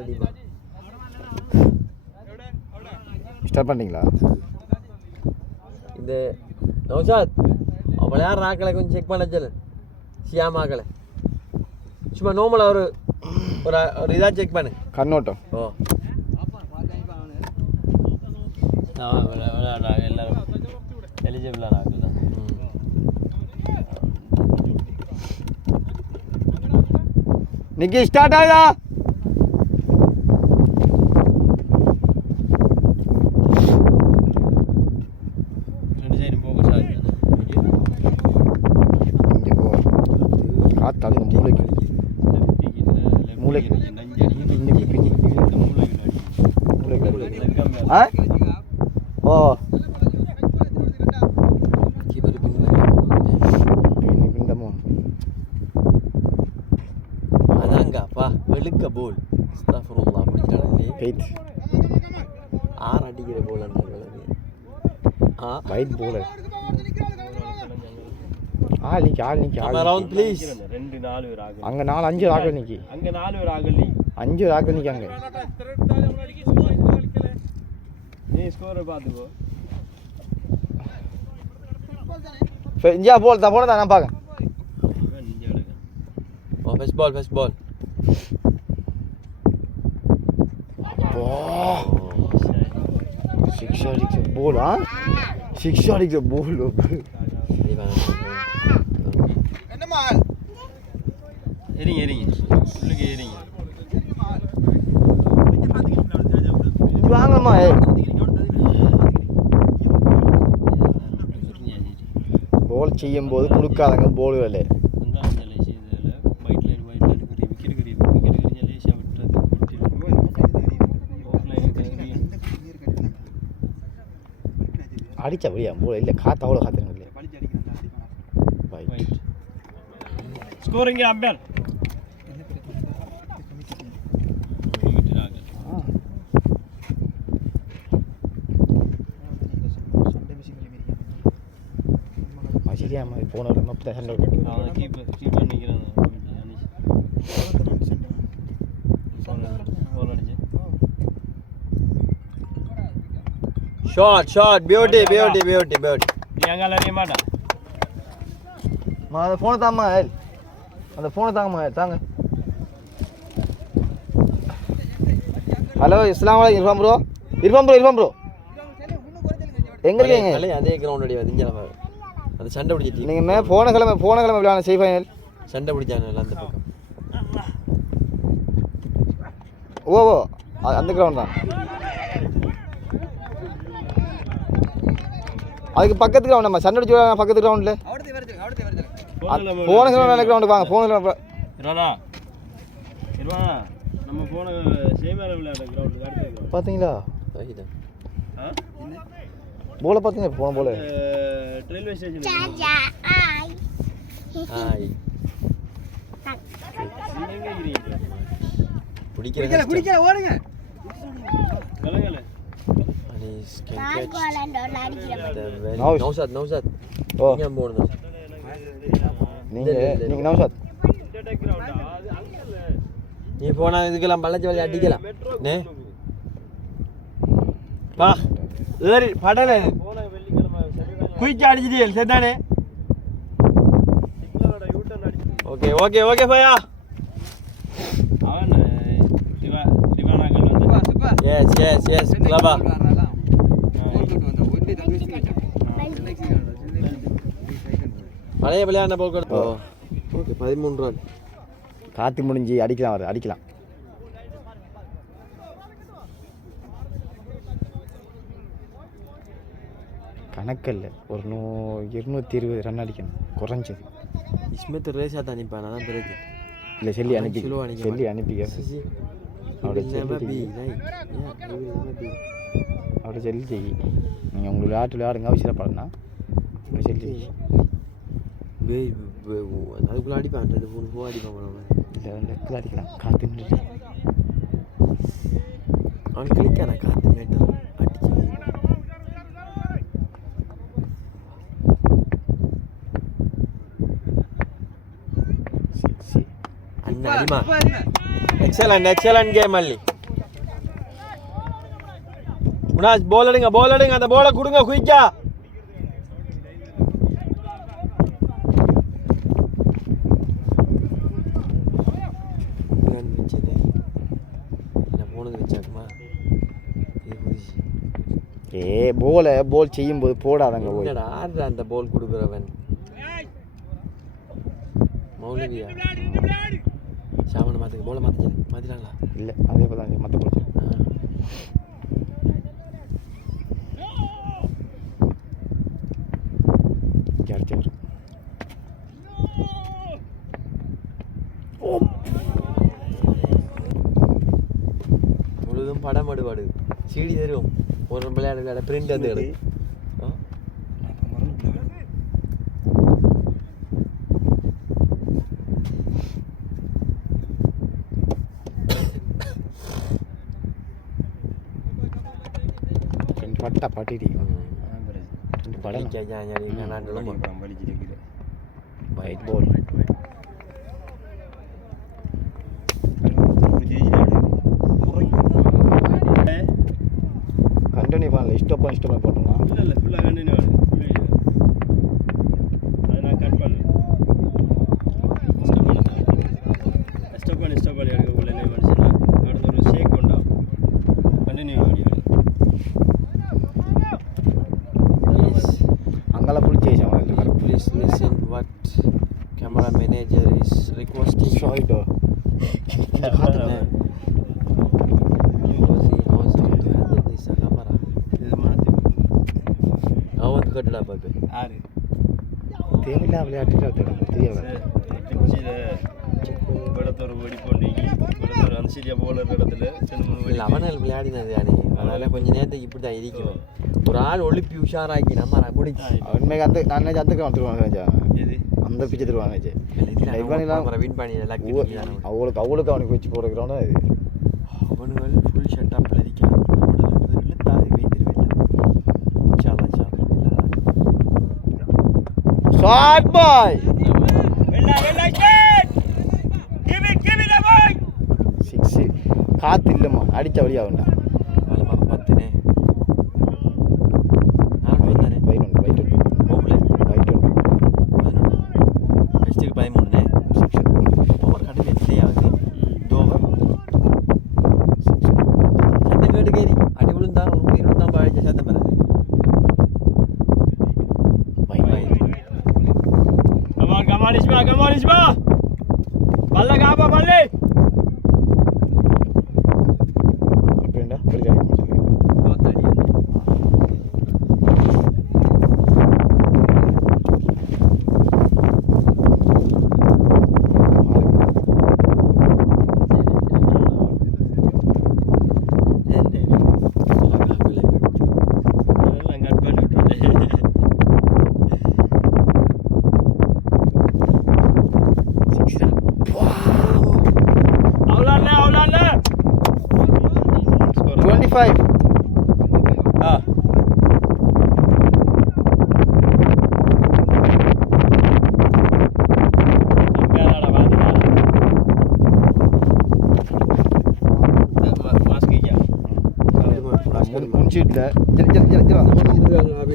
ரெடிமா start பண்ணிட்டீங்களா? இந்த நௌஷாத் அவளை யார் ராக்களை கொஞ்சம் செக் பண்ண சொல்லு. சியாமாக்களை சும்மா நோமலாக ஒரு இதாக செக் பண்ணு. கண்ணோட்டம். ஓ விளையாடுறாங்க எல்லாரும் எலிஜிபிளாக ஆகுது தான். நிக்கி ஸ்டார்ட் ஆகுதா? ரெண்டு சைடு போக சார் காற்று அந்த மூளைக்கு மூளைக்கு ஆ ஓ அதாங்கப்பா வெளுக்க போல் அஸ்தக்ஃபிருல்லாஹ் பிடிச்சாலே எயிட் 6 அடிக்கிற போல் அந்த வைட் போலர். நிக்கி ரவுண்ட் ப்ளீஸ். 2 4 ராகல் அங்க 4 5 ராகல் நிக்கி. அங்க 4 ராகல் நீ 5 ராகல் நிக்கி. அங்க நீ ஸ்கோர் பாத்துக்கோ. இந்தியா போல் தான் போனதா நான் பாக்க. ஓ ஃபர்ஸ்ட் பால் சிக்ஸ் அடிக்கிற போல். சிக்ஸ் அடிக்கிற போல் எரிங்க உள்ளுக்கு எரிங்க. வாங்கம்மா. போல் செய்யும் போது கொடுக்காதங்க போல்களே. அடிச்சா அப்படியா போல இல்லை, காற்று அவ்வளோ காத்துருங்க இல்லையா. ஸ்கோரிங் அம்பேர் மாதிரி போனவர் மொத்த சண்டை கீப் பண்ணிக்கிறாங்க. Shot beauty. நீ அங்கால அறிய மாட்டா. அந்த ஃபோனை தாம்மா, அந்த ஃபோனை தாங்கம்மா, தாங்க. ஹலோ இஸ்லாம் வலைக்கம் இர்ஃபான் ப்ரோ எங்க இருக்கீங்க? அதே கிரவுண்ட் அடி வந்து அந்த சண்டை பிடிச்சிட்டு நீங்கள் போன கிழமை விளையாட செய் ஃபைனல் சண்டை பிடிச்சாங்க அந்த பக்கம். ஓ அந்த கிரவுண்ட் தான். அதுக்கு பக்கத்து கிரவுண்ட் நம்ம சண்டை அடிச்சு பக்கத்து கிரவுண்டில் போன கிழமை கிரவுண்டுக்கு வாங்க. போன கிழமை நம்ம போன சேமேல விளையாட கிரவுண்ட் பார்த்தீங்களா? போல பார்த்தீங்களா? போன போல ரயில்வே ஸ்டேஷன் பிடிக்கிற ஓடுங்க. நௌஷாத் ஓ நீங்க போறணும். நீங்க நௌஷாத் நீ போனா இதுக்கெல்லாம் பள்ளச்சி வழி அடிக்கலாம். நே பா ஏறி படல குயிச்சு அடிச்சிட்டீங்க சரிதானே? ஓகே பையா. அவன் ரிவானாக்கள் வந்து எஸ் கிளபா பழைய விளையாட போல் கூட. Okay 13 run. காற்று முடிஞ்சு அடிக்கலாம். கணக்கில்லை, ஒரு 220 ரன் அடிக்கணும் குறைஞ்சது. இஸ்மத் ரேஸா தான் அனுப்பான். அதான் பிறகு இல்லை சொல்லி அனுப்பிக்க அவட சொல்லி செய். நீங்கள் உங்களுக்கு விளையாடுங்க அவசரப்படனா சொல்லி அதுக்குள்ள அடிப்பான். 2-3 பூ அடிப்பான். இல்லை லெக்கில் அடிக்கலாம். காற்று நின்று அவன் கிளிக்கான காற்று மேட்டர் அடிச்சு அண்ணா அடிமா எக்ஸலன்ட் கேம் மல்லி. முனாஸ் பால் எடுங்க அந்த பாலை கொடுங்க குயிக்கா. போல் செய்யும்போது போடாதங்க போய். ஆடுற அந்த பால் கொடுக்குறவன் மௌலவியா சாமனை மாற்றுங்க. போல மாற்றிட்டாங்களா? இல்லை அதே போல் தான் மற்ற போல் அடிச்சு வரும். முழுதும் படம் அடுபாடு சீடி தருவோம். ஒரு விளையாட பிரிண்ட் வந்து பட்டா பாட்டிடி ஒயிட் பால் கண்டினியூ பண்ணல. இஷ்டம் போட்டோம்னா இல்லை ஃபுல்லாக கண்டினியூ அதை நான் கட் பண்ணுவேன். ஸ்டப் பண்ணி எடுக்கக்குள்ள என்ன பண்ணுச்சுன்னா அடுத்த ஒரு ஷேக் உண்டாகும். கண்டினியூ அங்கெல்லாம் ஃபுல் செய்வாங்க. Please listen what camera manager is requesting. Sorry though. Because he knows how to handle this camera. இது மாற்றி அவன் கட்டடா பாக்கு ஆறு தேவையில்ல விளையாட்டு தெரியாது. இடத்தொரு வெடி போண்டிக்கு இடத்தொரு அந்த சரியா போல இடத்துல இல்லை அவனால் விளையாடினது தானே. அதனால கொஞ்ச நேரத்துக்கு இப்படி தான் இருக்கணும். ஒரு ஆள் ஒழுப்பி உஷாராக்கி நம்ம முடிச்சு உண்மைக்கு அந்த நான் அந்த வந்துருவாங்க. இது அந்த பிச்சை தருவாங்க. வின் பண்ணி அவளுக்கு அவனுக்கு வச்சு போடுறோன்னா அவனுங்கள் ஃபுல் ஷட்டப்பில் இருக்கான். நம்மளோட இழுத்தாது வைத்திருவேன். ஷாட் பாய் 6 காத்து இல்லைம்மா அடித்த வழியாகுண்டா. 10 நான் வந்தானே 11 ஓம்பல 11 நெக்ஸ்ட்டுக்கு 13 ஓவர் கடையில் இல்லையாவது தோவர் சத்தம் கேட்டு கேரி அடி விழுந்தா ஒரு 20 பாடிச்ச சத்தம் பெற Come on, Isma! Balla kaapa balle! அப்படின்னா பெரிய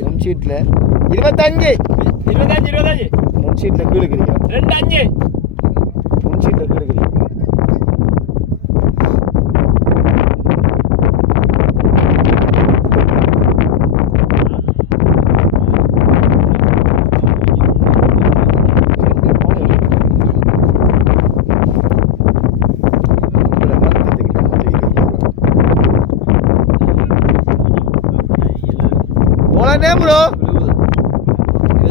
முன்ஷீட்டில் 25 முன்ஷீட்டில் கீழே கிடைக்கும் 2-5 முன்ஷீட்டில் கீழே கிடைக்கும். bro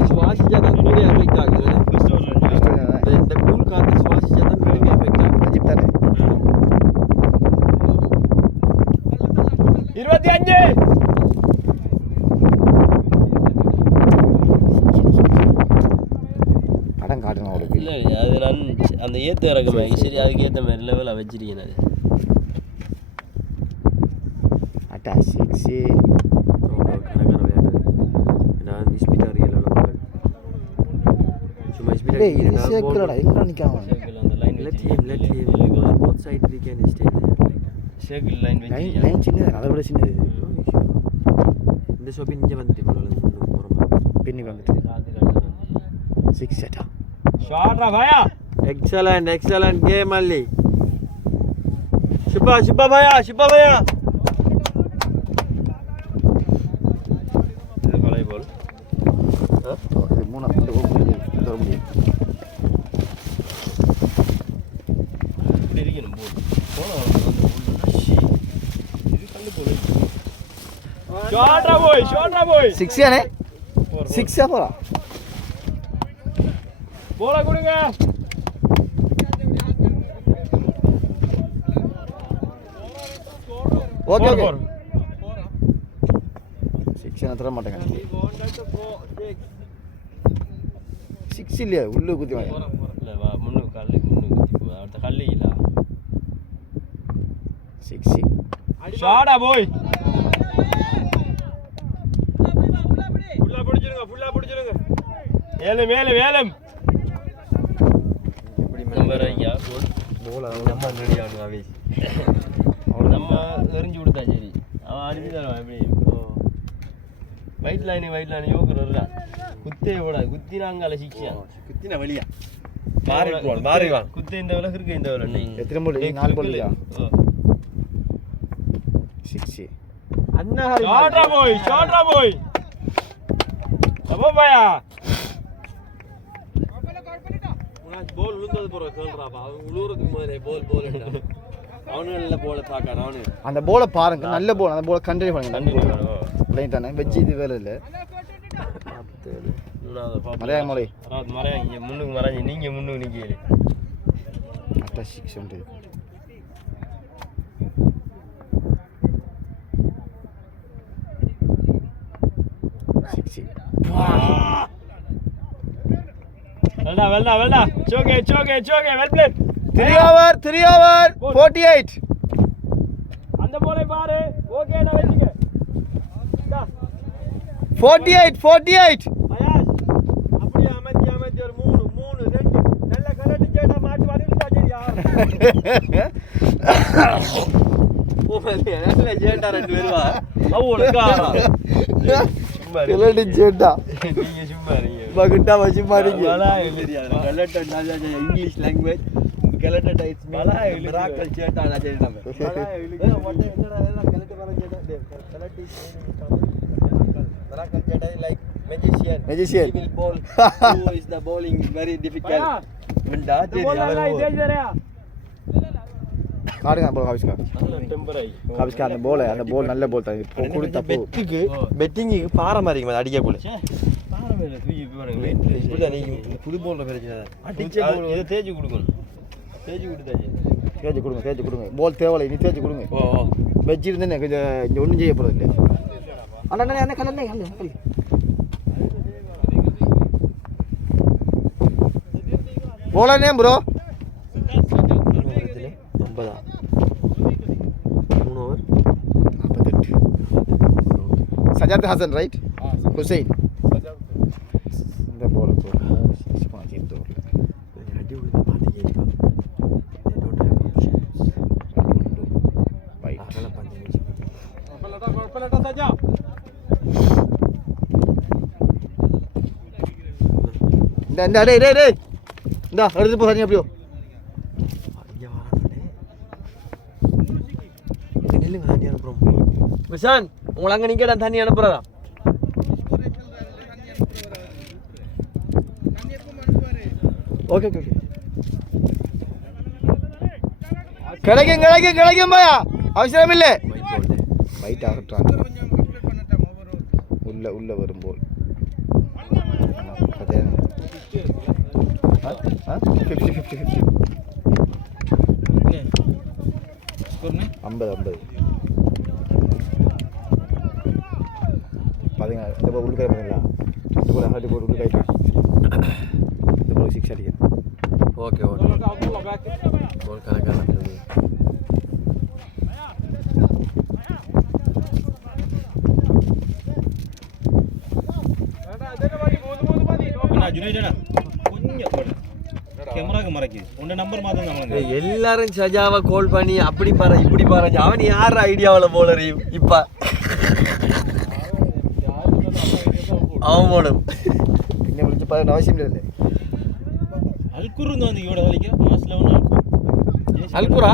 சுவாசிச்சாதான் கூட எஃபெக்ட் ஆகுது. இந்த கூல் காற்று சுவாசிச்சாதான் கூட எஃபெக்ட் ஆகுது. 25 படம் காட்டணும் அவளுக்கு. இல்லை அது நான் அந்த ஏற்ற இறக்கமாக சரி அதுக்கு ஏற்ற மாதிரி லெவலாக வச்சிருக்கேன். அது அட்டா 6 கணக்கான விளையாட்டு நான் ஸ்பீடாக இருக்கல சும்மா ஸ்பீடாக இது சேர்க்கலடா என்ன நிற்காம அந்த line let him both side we can stay there. ஷேக் லைன் லைன் வெச்சு லைன் சின்னது அதை விட சின்னது இந்த ஷாப்பிங் இங்கே வந்துட்டு போகிறோம். பின்னுக்கு வந்துட்டு 6 செட்டா ஷாட்ரா பாயா Excellent game Ali. Shiba bhaiya. இது கொலை பால் இது மூணாவது தர முடியும் இப்படி இருக்கணும் போல் போன இது கண்டு போல் ஷாட்ரா போய் 6 யானே 6 போறா போல கொடுங்க ஓகே 6 என்ன தர மாட்டேங்க 6 இல்லையா உள்ள குத்தி வாங்க இல்ல வா முன்னுக்கு குத்தி போ அடுத்த கல்லு இல்ல 6 ஷாடா போய் ஃபுல்லா பிடிச்சிருங்க ஏலம் இப்படி நம்பர் ஐயா போல் நம்ம ரெடி ஆகணும் அவே நம்ம எரிஞ்சு கொடுத்தா சரி அவன் அடிச்சு தருவான் எப்படி வயிட் லைன் யோகர் வருதான் குத்தே விட குத்தினாங்கால சிக்ஷா குத்தின வழியா மாறி வா குத்தே இந்த விலை இருக்கு இந்த விலை எத்தனை போல் 4 போல் இல்லையா 6 அண்ணா ஷாட்ரா போய் அப்போ பாயா போல் விழுந்தது போற கேள்றாப்பா அவன் உழுவுறதுக்கு முதல்ல போல் அவனுங்கள போல பார்க்காத அவனு அந்த போலை பாருங்க நல்ல போல் அந்த போலை கண்டினியூ பண்ணுங்க லைன் தானே வெஜ் இது வேலை இல்லை மலையா மலை மறையாங்க முன்னுக்கு மறைஞ்சி நீங்க முன்னுக்கு நிற்கிறீங்க அட்டா 6 உண்டு 6 வெல்டா சோகே வெல் பிளேட் 3 over 48 அந்த போலே பாரு ஓகேடா வெச்சுங்க 48 அயாஷ் அப்படியே அமைதி ஒரு 3 2 நல்ல கலட்டு சேட்டா மாட்டு வந்துட்டா சரியா ஓமலே நல்ல சேட்டா ரெண்டு பேருவா அவளுக்கா கலட்டு சேட்டா நீங்க சும்மா நீங்க பகுட்டா வச்சு மாறிங்க கலட்டு இங்கிலீஷ் லாங்குவேஜ் கலட்டு இட்ஸ் மிராக்கல் சேட்டா நான் சரி நம்ம என்னடா எல்லாம் கலட்டு வர சேட்டா கலட்டு Miracle Jedi like magician. He will bowl. Who is the bowling very difficult. Benda காடுங்க போல ஹாபிஸ்கா டெம்பரை ஹாபிஸ்கா அந்த போல் நல்ல போல் தான் இப்போ கொடுத்தா பெட்டிங்கு பாரம்பரியம் அது அடிக்கக்குள்ள பாரமே தூக்கி பாருங்க இப்படிதான் நீங்க புது போல்ற பிரச்சனை அடிச்ச போல் இதை தேய்ச்சி கொடுக்கணும் தேய்ச்சி கொடுங்க போல் தேவலை நீ தேய்ச்சி கொடுங்க ஓ வெஜ் இருந்தேன்னு கொஞ்சம் இங்கே ஒன்றும் செய்ய போகிறது இல்லை அண்ணா கல்லு போல name bro 50 3 over 48 Sajjad Hasan right Hussain இந்த போல அடி விழுந்த மாட்டி கேட்பா டேய் இந்தா எடுத்து போ தண்ணி அப்படியோ தண்ணி அனுப்புறோம் மிஷான் உங்களை அங்கே நிற்க நான் தண்ணி அனுப்புறதா ஓகே கிடைக்கும் பாயா அவசரம் இல்லை வைட் ஆகட்டான் உள்ள வரும்போல் 50 பாத்தீங்களா இந்த போல் உள்ளுக்காய் பாத்தீங்களா இந்த போல் ஹார்ட் போல் உள்ளுக்காய் இந்த போல் 6 அடிக்கிறேன் ஓகே போல் கணக்காக கேமராக்கு மறைக்குது உன்ன நம்பர் மாத்தம் நம்ம எல்லாரும் சஜாவை கால் பண்ணி அப்படி பாரு இப்படி பாரு அவன் யார் ஐடியாவில் போலரு இப்ப அவன் போடும் പിന്നെ വിളിച്ച് പറയേണ്ട ആവശ്യമില്ലല്ലേ அல்குர் வந்து இவட வலிக்க மாஸ்ல ஒன்னு அல்குரா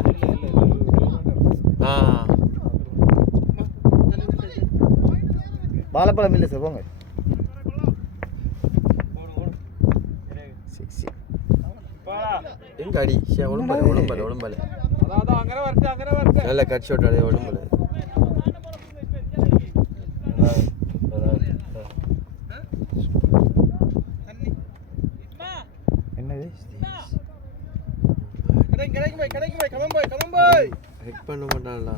വാഴപ്പഴം ഇല്ല സാർ പോങ്ങ எங்க அடி உடம்பல நல்ல கட் ஷாட் அடி உடம்பல என்னது ஹெக் பண்ண மாட்டான்ல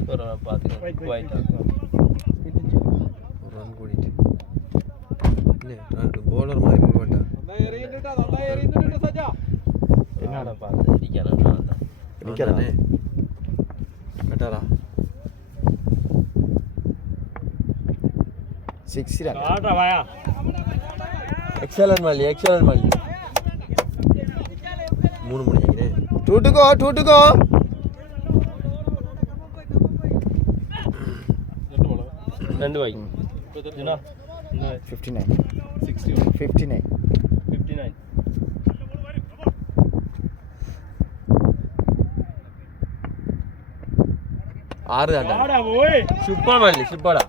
ஸ்கோர் பாத்து போயிட்டா ரன் கூடிட்டு இல்ல bowler மாதிரி போக மாட்டான் என்னடா பாத்து இடிக்கறானா இடிக்கறானே கட்டாரா 6 ரன் காடா வாயா எக்ஸலன்ட் மல்லி 3 முடிக்கிறேன் 2 to go ரெண்டு வாய் என்ன 59 59 6 தாண்டா சூப்பர் மல்லி சூப்பரா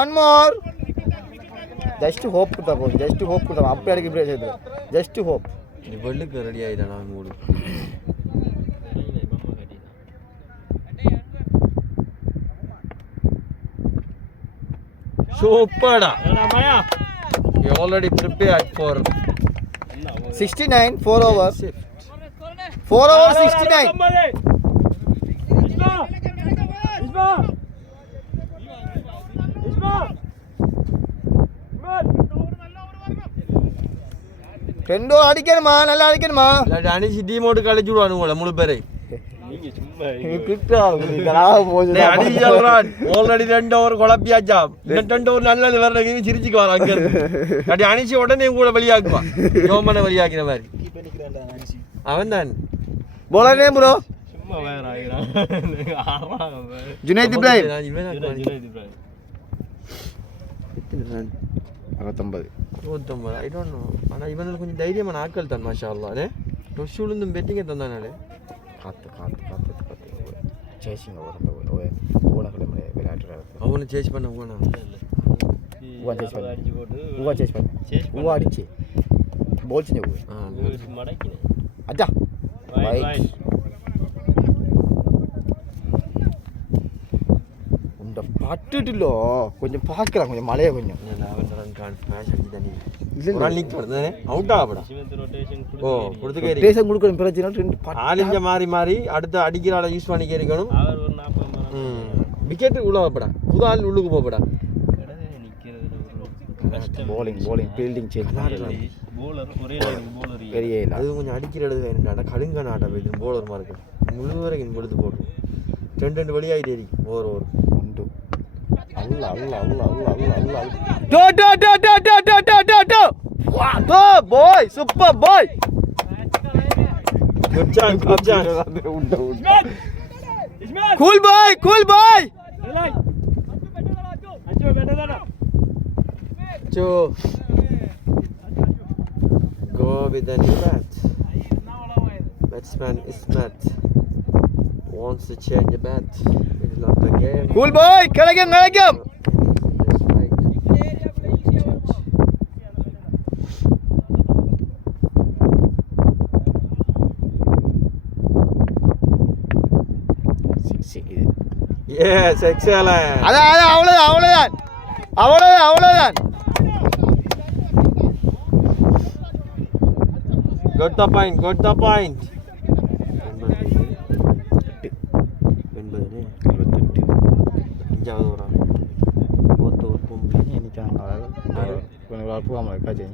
one more just hope கொடுத்தா அப்படி அடிக்க இப்படி செய்து just hope நீ வெள்ளுக்கு ரெடி ஆயிட்டானா மூடு சூப்பர்டா you already prepared for 69 4 overs 69 ரெண்டோ அடிக்கணுமா நல்லா அடிக்கணுமா இல்லாட்டி அணிச்சு டீமோடு கழிச்சு விடுவானு உங்களை முழு பேரை ஆல்ரெடி 2 ஓவர் குழப்பியாச்சா 2 ஓவர் நல்லது வேற சிரிச்சுக்கு வர அங்க இல்லாட்டி அணிச்சு உடனே கூட வெளியாக்குவான் யோமனை வெளியாக்கின மாதிரி அவன் தான் bowler name bro சும்மா வேற ஆயிரான் Junaid Ibrahim Junaid Ibrahim 69 I don't know ஆனா இவனுக்கு கொஞ்சம் தைரியமான ஆட்கள் தான் மாஷா அல்லாஹ் டொஸ் விழுந்தும் பெட்டிங்க தந்தானாலே காத்து சேசிங் ஓவர் ஓடகள விளையாட்டு அவனை சேஸ் பண்ண போனா அடிச்சு போட்டு சேஸ் பண்ண அடிச்சு போல் செஞ்சு மடக்கினே அச்சா ரைட் உண்ட பட்டுட்டுலோ கொஞ்சம் பார்க்கலாம் கொஞ்சம் மழையை கொஞ்சம் அவன் ரன் கான் மேட்ச் அடிச்சு தண்ணி ஒரு ஆள் நிக்க வருது அவுட் ஆகப்படா சிவந்த் ரொட்டேஷன் ஓ கொடுத்துக்கேரி பேச கொடுக்கணும் பிரச்சனை ரெண்டு ஆலிஞ்ச மாறி அடுத்த அடிக்கிற ஆளை யூஸ் பண்ணி கேரிக்கணும் அவர் ஒரு 40 விக்கெட் உள்ள போடா புது ஆள் உள்ளுக்கு போடா bowling fielding change bowler ஒரே லைன் bowler பெரிய இல்ல அது கொஞ்சம் அடிக்கிற இடத்துல என்னடா கடுங்க நாட்டா போயிட்டு bowler மார்க்கு முழு வரைக்கும் பொழுது போடும் 2 வெளியாயிட்டே இருக்கு ஓவர் உண்டு அல்ல to boy super boy good chance cool boy so go with the new bat batsman Ismat wants to change the bat it is not the game cool boy கலகம் yes excellent அவ்வளவுதான் got the point அஞ்சாவது ஓவரா fourth over போகும் கொஞ்சம் போகாமல் காய்ச்சி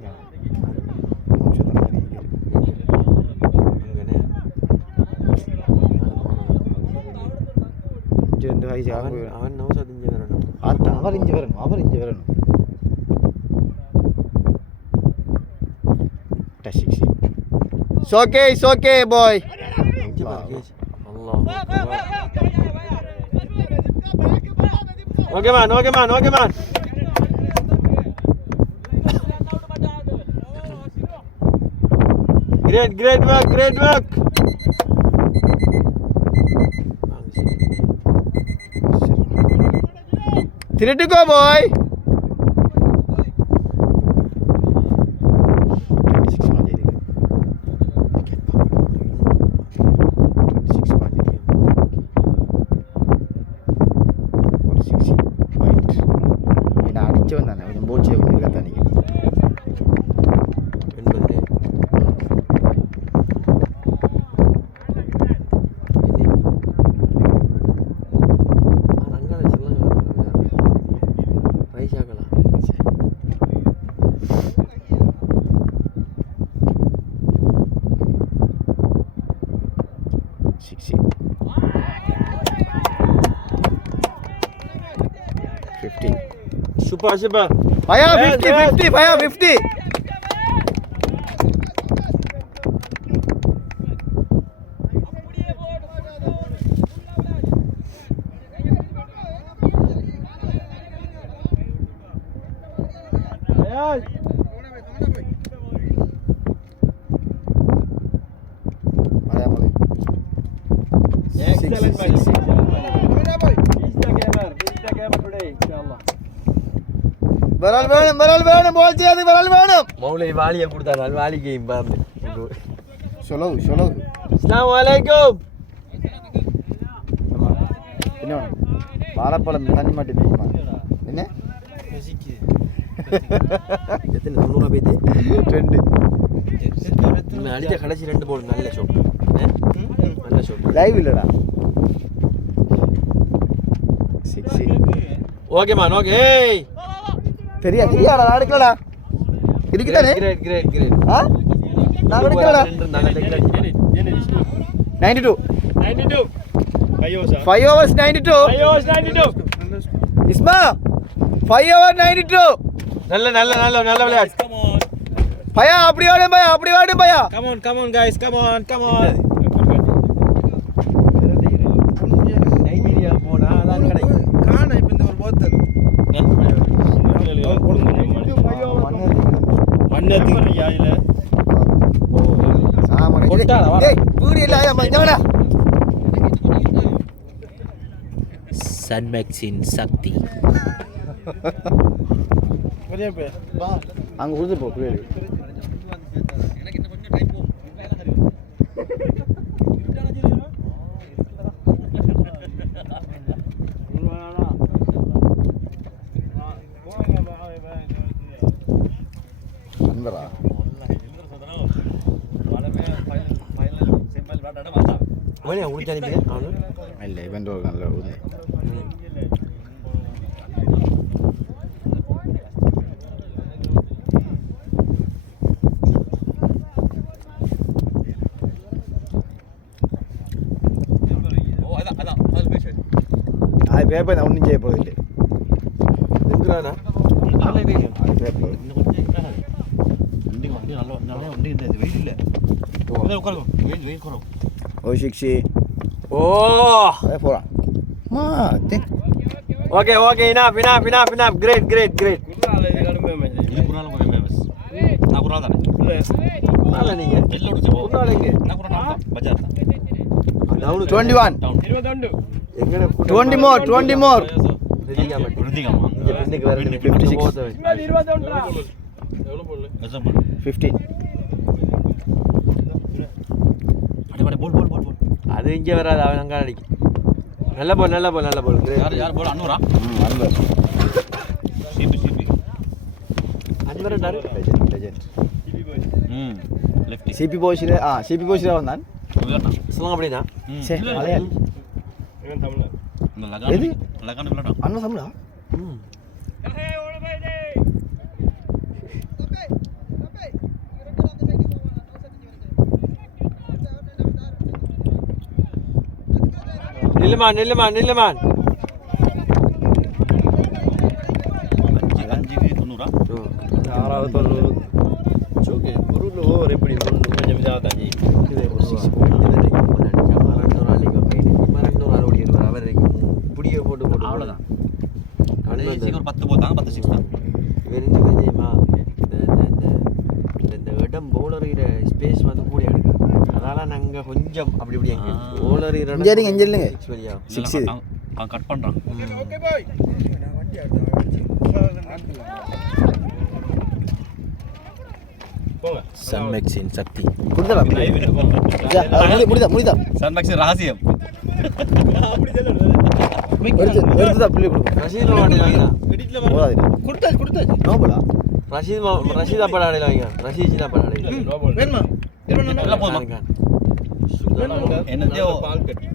அவன் நவசா திஞ்சு வரணும் ஆத்தா அவர் இங்கே வரணும் It's okay boy. Okay man. Great work. 3 to go boy. 50. Super. Fire 50. Fire 50. Excellent, man. He's the gamer today, inshallah. Baral வேணும் ball செய்யாது baral வேணும். மௌலை வாளியை கொடுத்தாரு வாளி கேம் பாருங்க. சொல்லு. அஸ்ஸலாமு அலைக்கும். என்ன வாழைப்பழம் தண்ணி மாட்டி தெரியுமா என்ன எத்தனை 90 பேத்து 2 நான் அடிச்ச கடைசி 2 போல் நல்ல ஷாட் நல்ல ஷாட் லைவ் இல்லடா 6 ஓகே மேன் ஓகே தெரியாடா எடுக்கலடா இருக்குதானே கிரேட் ஆ நான் எடுக்கலடா நல்ல டெக்னிக் 92 5 overs 92 இஸ்மா 5 over 92 நல்ல விளையாட்டு பையா அப்படி வாடும் பையா come on guys come on Nigeria போனா அதான் கிடைக்கும் காண இப்ப இந்த ஒரு போத்தல் மண்ணேத்தி யாயில சாமனே டேய் பூரி இல்ல ஐயா மஞ்சவடா Sun Maxine Sakti. அங்க குடுத்து போ புரியல அந்தரா மணி உளிச்சானே அவனு இல்ல இவன் ஒரு நல்ல ஊது பேப்பர் நான் ஒன்றும் செய்ய போதில்லை நிற்கிறானா பேப்பர் ஓ சிக்ஸி ஓ போகிறான் மா ஓகே enough great நல்ல நீங்க 21 20 more பெண்ணுக்கு வேற 15 அது இங்கே வராது அவன் அங்கே அடிக்கும் நல்ல போல் யார் போல் அன்னூரா அன்வர் சிபி போய்ஸில் வந்தான் சொல்லுங்க அப்படின்னா சரி மலையாளி எது அண்ணன் தமிழா நில்லுமான் ஓகே ஒரு ஓவர் எப்படி கொஞ்சம் இதாக தான் இது ஒரு 6 போட்டு அடிச்சா 200 ஆளுக்கு ஃபைனல் 200 ஆள் ஓடிடுவார் அவர் புடிய போட்டு அவ்வளோதான் கடைசி ஒரு 10 போட்டாங்க 10 6 தான் இவர் என்ன தெரியுமா இந்த இடம் பவுலரிட ஸ்பேஸ் வந்து கூட எடுக்கும் அதனால நாங்கள் கொஞ்சம் அப்படி இப்படி எங்கே பவுலரிட இங்கே 6 இது அவன் கட் பண்ணுறான் போங்க சன்மெக்ஸின் சக்தி கொடுத்தடா முடிதா சன்மெக்ஸின் ரகசியம் எடுத்துதா புள்ளி கொடுக்கும் ரஷீத் மாவட்டம் வாங்கினா கொடுத்தாச்சு நோபலா ரஷீதா படாடையில் வாங்கினா ரஷீதா படாடையில் வேணுமா எல்லாம் போதுமா என்னதோ பால் கட்டி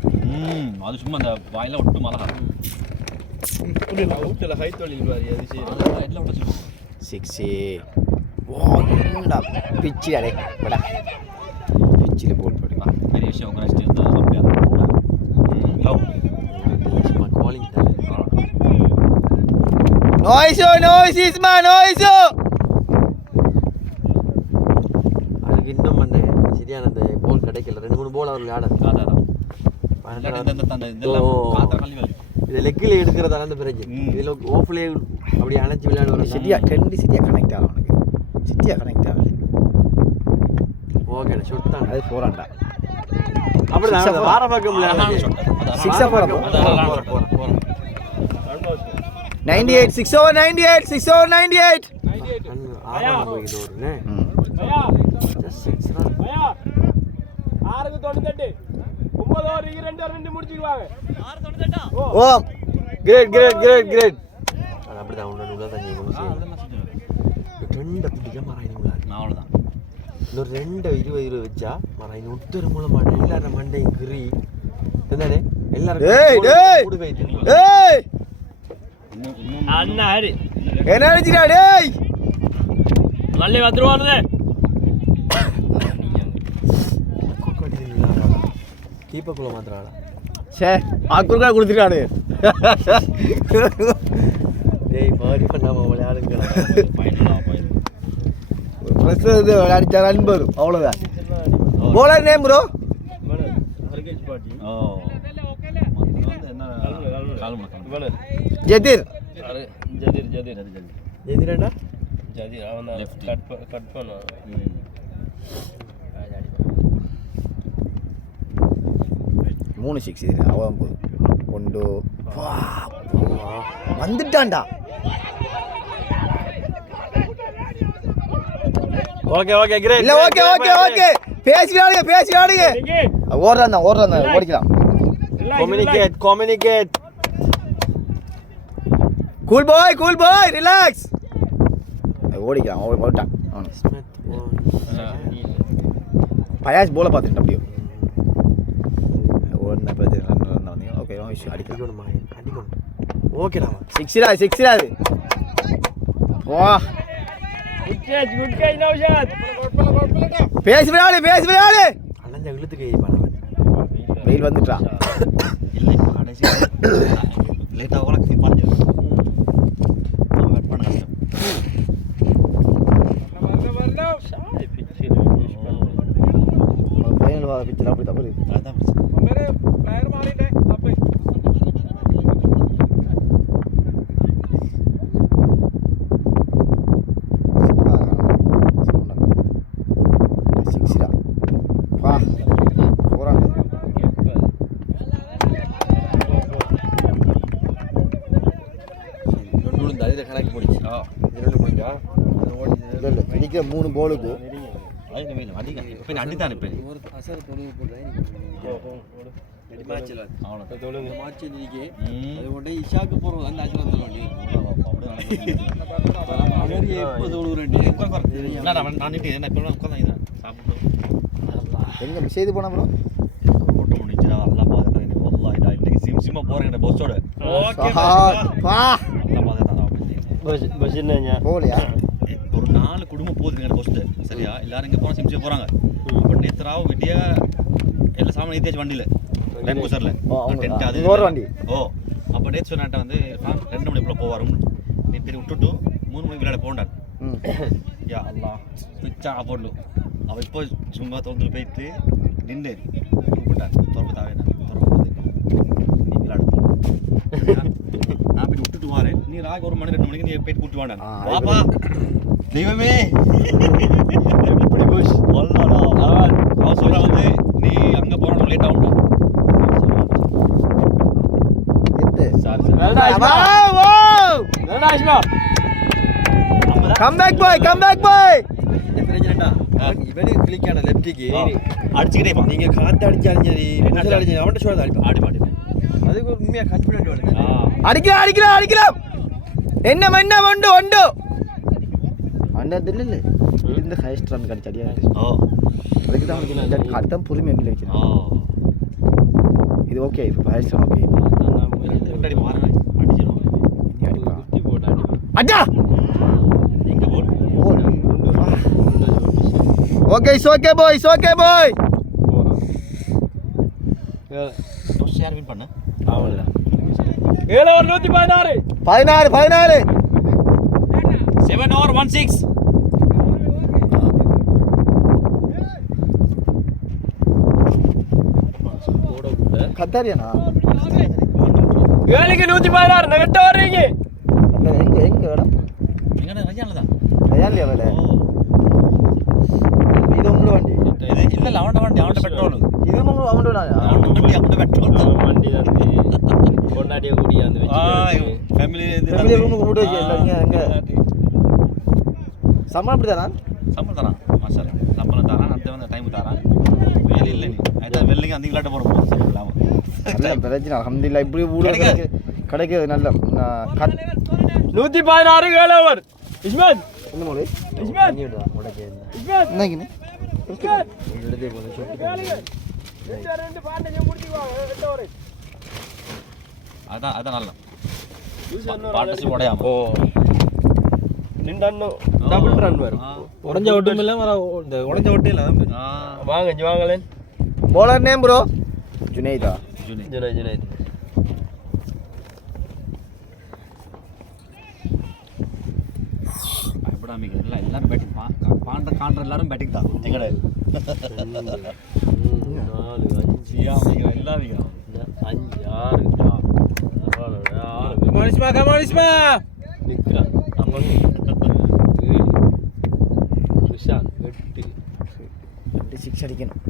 அது சும்மா அந்த வாயில ஒட்டு மலகா அவுட்டில் ஹைட் வலிக்கு மாதிரி அது செய்யணும் எல்லாம் விட்டு சொல்லுவாங்க 6 ஓ என்னடா பிச்சிடா டே படா பிச்சில போல் போடுவா பெரிய விஷயம் உங்க நெக்ஸ்ட் இருந்தா அப்படியே லவ் சும்மா காலிங் தான் நோய்ஸ் இஸ்மா நோய்ஸ் அதுக்கு இன்னும் அந்த சரியான அந்த போல் கிடைக்கல 2-3 போல் அவர் விளையாட இது லெக்கில் எடுக்கிறதால அந்த பிரச்சனை இதில் ஓஃப்லே அப்படி அணைச்சி விளையாடுவாங்க சிட்டியா 2 சிட்டியா கனெக்ட் ஆகும் உனக்கு சிட்டியா கனெக்ட் ஆகுது ஓகேடா ஷூட் தான் அது 4 ஆண்டா அப்படி வார பக்கம் விளையாடுறாங்க 6 போறோம் 98 6 over 98 6 over 98 ஆறாம் போயிட்டு வருண்ணே ஜஸ்ட் 6 ரன் ஆறுக்கு 98 9 ஓவர் 2 முடிச்சிடுவாங்க 6 98 ஓ கிரேட் அது அப்படிதான் உள்ள தான் செய்யணும் ரெண்டு பிடிக்க மறாயினுங்களா அவ்வளோதான் இன்னொரு 2 20 வச்சா மறாயினு ஒருத்தர் மூலமாட்ட எல்லாரும் மண்டையும் கிரி என்னடே எல்லாரும் ஏய் அண்ணா ஹரி என்ன நினைச்சிடா டேய் நல்ல வந்துருவானே கீப்பக்குள்ள மாத்திராளா சே ஆக்குறா கொடுத்துட்டானே டேய் பாடி பண்ணாம விளையாடுங்கடா ப்ளஸ் இது அடிச்சா ரன் வரும் அவ்வளோதான் போலர் நேம் ப்ரோ ஹர்கேஷ் பாட்டி ஓ என்ன கால் ஜெதிர் ஜதீர் எதிரடா ஜதீர் அவன் Lefty. கட் பண்ணுவான் 3 6 இது அவன் போதும் கொண்டு வந்துட்டான்டா ஓகே கிரேட் இல்ல ஓகே பேசி ஆடுங்க ஓடுறான் ஓடிக்கலாம் communicate கூல் பாய் ரிலாக்ஸ் ஓடிக்கலாம் ஓட்டான் பயாஸ் போல பார்த்துட்டு அப்படியே ஓடின பிரச்சனை ஓகே அடிக்கலாம் அடிக்கணும் ஓகேடா 6 அது வா குட் கேட்ச் நௌஷாத் பேசி விளையாடு அண்ணன் இழுத்துக்கு பண்ணவன் வெயில் வந்துட்டான் இல்லை கடைசி லேட்டாக கூட பண்ணி கட் பண்ண கஷ்டம் ஃபைனல் வா பிச்சர் அப்படி தப்பு அதான் பிரச்சனை கணக்கு முடிச்சு இது முடிஞ்சா பிடிக்கிற 3 போலுக்கு அடித்தான் இப்போ ஒரு அசர் தொழுவு போடுறேன் மேட்சில் தொழுங்க மாட்சி இன்னைக்கு அது உடனே இஷாக்கு போகிறோம் அந்த ஆச்சு வந்துடும் எப்போ தொழுவுறேன் எங்க செய்து போனா ப்ரோ ஓட்ட முடிச்சுடா நல்லா பார்த்துட்டேன் ஒல்லா இன்னைக்கு சிம்மா போகிறேன் பஸ்ஸோட பா நல்லா பார்த்துட்டேன் பஸ் என்னங்க போகலையா ஒரு 4 குடும்பம் போகுதுங்க பஸ்ட்டு சரியா எல்லாரும் இங்கே போனால் சிம்ஸே போகிறாங்க அப்போ நேற்றாவும் விட்டிய எல்லா சாமான் ஏற்றியாச்சு வண்டியில் டைம் பூசரில் டென்ட் அது இன்னொரு வண்டி ஓ அப்போ நேற்று சொன்னாட்ட வந்து 2 மணிக்குள்ளே போவார் நீ திரும்பி விட்டுட்டு 3 மணிக்கு விளையாட போண்டான் யா அல்லாஹ் ஸ்விட்ச் ஆஃப் பண்ணு அவ இப்போ சும்மா தோந்து போயிட்டு நின்று கூப்பிட்டான் தோற்பதாவே நீ விளையாடு நான் போய் விட்டுட்டு வரேன் நீ ராக 1 மணி 2 மணிக்கு நீ போய் கூட்டி வாடா வாப்பா தெய்வமே எப்படி போய் வல்லடா அவன் சொல்றான் வந்து நீ அங்க போறணும் லேட் ஆகும்டா கம் பேக் பாய் பிரச்சனைடா இவனே கிளிக்கான லெஃப்டிக்கு அடிச்சுக்கிட்டே பா நீங்க காத்து அடிச்சாலும் சரி என்ன அடிச்சாலும் அவன்கிட்ட சொல்ல ஆடி பாடி அதுக்கு ஒரு உண்மையா கான்ஃபிடென்ட் வருது அடிக்கலாம் என்ன ஒண்டு அண்ணதில்ல இந்த ஹைஸ்ட் ரன் கடிச்சடியா அதுக்கு தான் உங்களுக்கு அர்த்தம் புரிமை இல்லை வச்சிருக்கேன் இது ஓகே இப்போ ஹைஸ்ட் ரன் ஓகே முன்னாடி மாறவே அடிச்சிரும் அஜா எங்க போல் ஓகே இட்ஸ் ஓகே பாய் டோஸ் யார் வின் பண்ண அவள 7 ஓவர் 116 14 7 over 16 கத்தாரியானா 7க்கு 116 நெட் ஓவரிங்க எங்க இடம் எங்கடா ரஜான்ல தான் ரயாலியா வேலை இது உங்களோட வண்டி இது இல்ல அவன்ட பெட்ரோல் இது உங்களோட அவன்ட பெட்ரோல் தான் வண்டி தந்து கொண்டாடிய கூடி அந்த வெச்சு ஃபேமிலி ஃபேமிலி ரூமுக்கு கூப்பிட்டு வச்சு எல்லாரும் எங்க சம்பளம் அப்படி தானா சம்பளம் தரான் மாஸ்டர் சம்பளம் தரான் அந்த வந்து டைம் தரான் வேலை இல்லை நீ அதான் வெள்ளைங்க அந்த விளையாட்ட போகிறோம் சரிங்களா நல்ல பிரச்சனை அல்ஹம்துலில்லாஹ் இப்படி ஊழல் கிடைக்கிறது நல்ல 116 7 ஓவர் இஸ்மான் என்ன மோளே இஸ்மான் இஸ்மான் என்னங்கண்ணே எழுதே போல ரெண்டு பாட்டை முடிச்சுவாங்க 2 ஓவர் அதான் நல்ல பார்ட்னர்ஷிப் உடையாம ஓ நிண்டன்னு டபுள் ரன் வரும் உடஞ்ச ஒட்டும் இல்ல இந்த உடஞ்ச ஒட்டே இல்ல வாங்க இங்க வாங்களேன் bowler name bro Junaida Junaid பயப்படாமீங்க எல்லாரும் பேட்டிங் காண்ற எல்லாரும் பேட்டிங் தான் எங்கட 4 5 எல்லாம் 5 6 கமானிஸ்மா நிக்ரா அம்மன் 7 ரிஷான் 8 6 அடிக்கணும்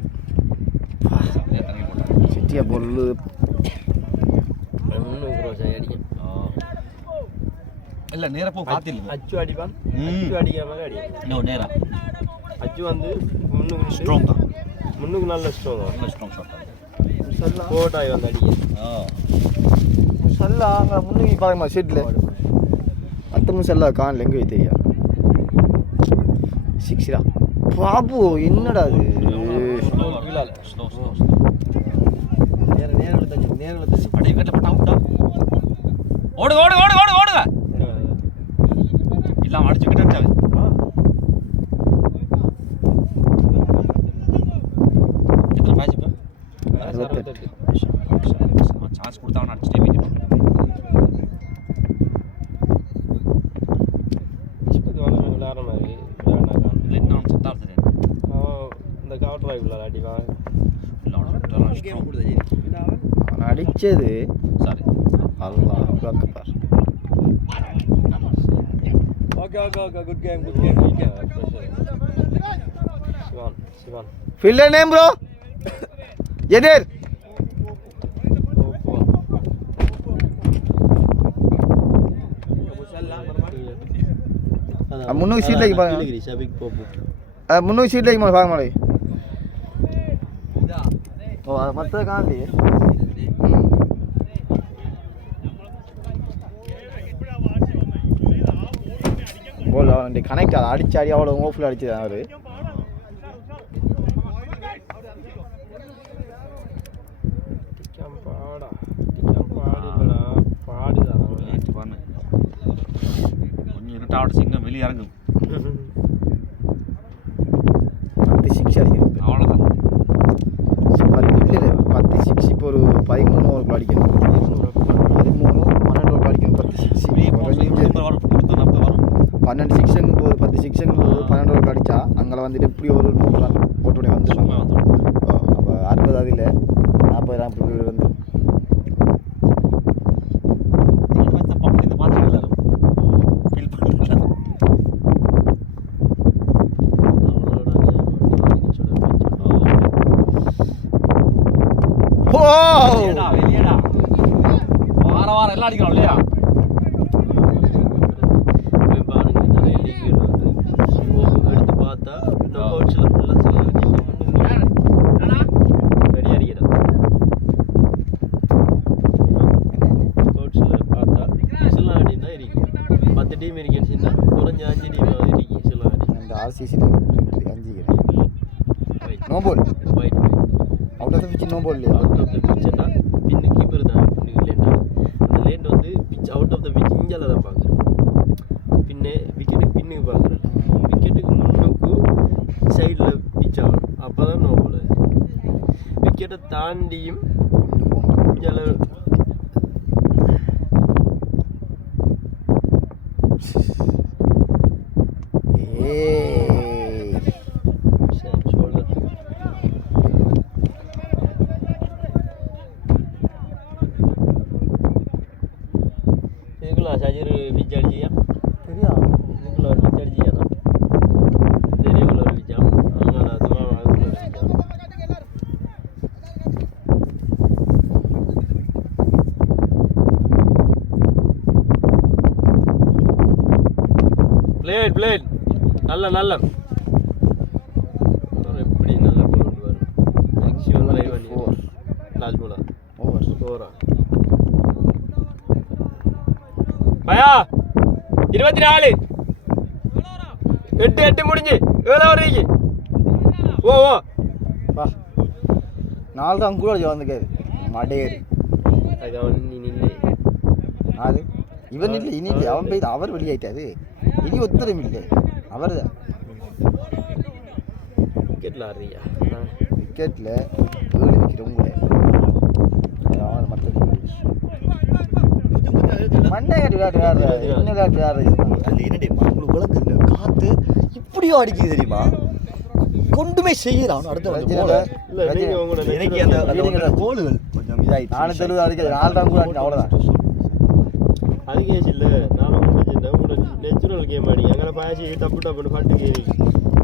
சிட்டியா பொல்லு இன்னும் க்ரோஸ் அடிக்கும் இல்ல நேரா போ பாத்தில்ல அச்சு அடிப்பான் அச்சு அடிக்கிற மாதிரி அடிக்கும் இன்னும் நேரா அச்சு வந்து முன்னுக்கு ஸ்ட்ராங் தான் முன்னுக்கு நல்ல ஸ்ட்ராங் நல்ல ஸ்ட்ராங் ஷாட் சல்லா கோட்டாய் வந்து அடிக்கும் சல்லா அங்க முன்னுக்கு பாருமா சீட்ல அத்தமும் சல்லா காணல எங்க போய் தெரியா 6 பாபு என்னடா இது ஸ்லோ நேரல தச்சு அடி விக்கெட்ல பட்டா அவுட்டா ஓடுங்க இல்ல அடிச்சு விக்கெட் அடிச்சாங்க எத்தனை மேட்ச் இப்ப சான்ஸ் கொடுத்தாங்க அடிச்சிட்டே போயிட்டு விளையாடுற மாதிரி இல்ல இன்னும் செட் ஆகுது இந்த கவுண்டர் வாய்ப்புல அடிவான் அவன் அடிச்சது சாரி அல்லாஹ் அக்பர் ஓகே குட் கேம் சிவான் fielder name bro எதிர் முன்னுக்கு சீட்ல பாருங்க ஷபிக் போப்பு முன்னுக்கு சீட்ல பாருங்க மாதிரி ஓ மற்ற காணலையே போல் அவன் கனெக்ட் அதை அடிச்சு அடி அவ்வளோ ஓஃபில் அடிச்சு அவரு கொஞ்சம் இருட்டாவோட சிங்கம் வெளியே இறங்கும் 10 6 அடிக்கணும் அவ்வளோதான் 10 இல்லை 10 6 இப்போ ஒரு 13 ஓவர் அடிக்கணும் 13 12 ஓவர் அடிக்கணும் 10 6 வரும் 12 6 போது 10 சிக்ஸன் 12 ஓவர் அடித்தா அங்கே வந்துட்டு எப்படி ஒரு 100 ரன் போட்டு வந்துடும். அப்போ 60 அதில் 40 ரன் இப்படி வந்து வெளியடா வாரம் எல்லாம் அடிக்கிறோம் இல்லையா? RCC 5 no ball out of the pitch no ball out of the pitch னா பின் கீப்பர் தான் லேண்ட் அந்த லேண்ட் வந்து pitch out of the pitch இங்கல தான் பாக்குறேன். பின்ன விக்கெட்டுக்கு பின்னுக்கு பாக்குறேன். விக்கெட்டுக்கு முன்னுக்கு சைடுல pitch ஆகும். அப்பதான் நோ பால். விக்கெட்டை தாண்டியும் இங்கல சாஜர் பிச் அடிச்சியா சரியா இதுக்குள்ள ஒரு பிச் அடிச்சியா தெரியல ஒரு பிச்சா அதனால அதுமா அதுக்குள்ள ஒரு பிச்சா பிளேட் நல்ல எப்படி நல்ல போல் வரும் ஆக்சுவல் ட்ரைவ் பண்ணி லாஸ்ட் போலா ஓவரா பயா 24 8 முடிஞ்சு 7 வரைக்கும் ஓ வா 4 ரன் கூட வந்துக்காரு மடேரி அது அவன் நீ நில்லை அது இவன் இல்லை இனி இல்லை அவன் போய் அவர் வெளியாயிட்டாரு இனி ஒத்தரும் இல்லை அவர் தான் விக்கெட்டில் ஆடுறியா விக்கெட்டில் 7 விக்கெட் உங்களே மற்ற மண்ணை கட்டி விளையாட்டு என்ன விளையாட்டு அது என்னடி உங்களுக்கு விளக்கு இல்லை காற்று இப்படியோ அடிக்குது தெரியுமா கொண்டுமே செய்யறான் அடுத்த எனக்கு அந்த கோலுகள் கொஞ்சம் இதாயிடுச்சு. 4 தெருவு அடிக்கிறது 4 ரன் கூட அவ்வளோதான். அது கேஸ் இல்லை நானும் உங்களோட நேச்சுரல் கேம் ஆடி எங்களை பாயாசி டப்புன்னு பாட்டு கேவி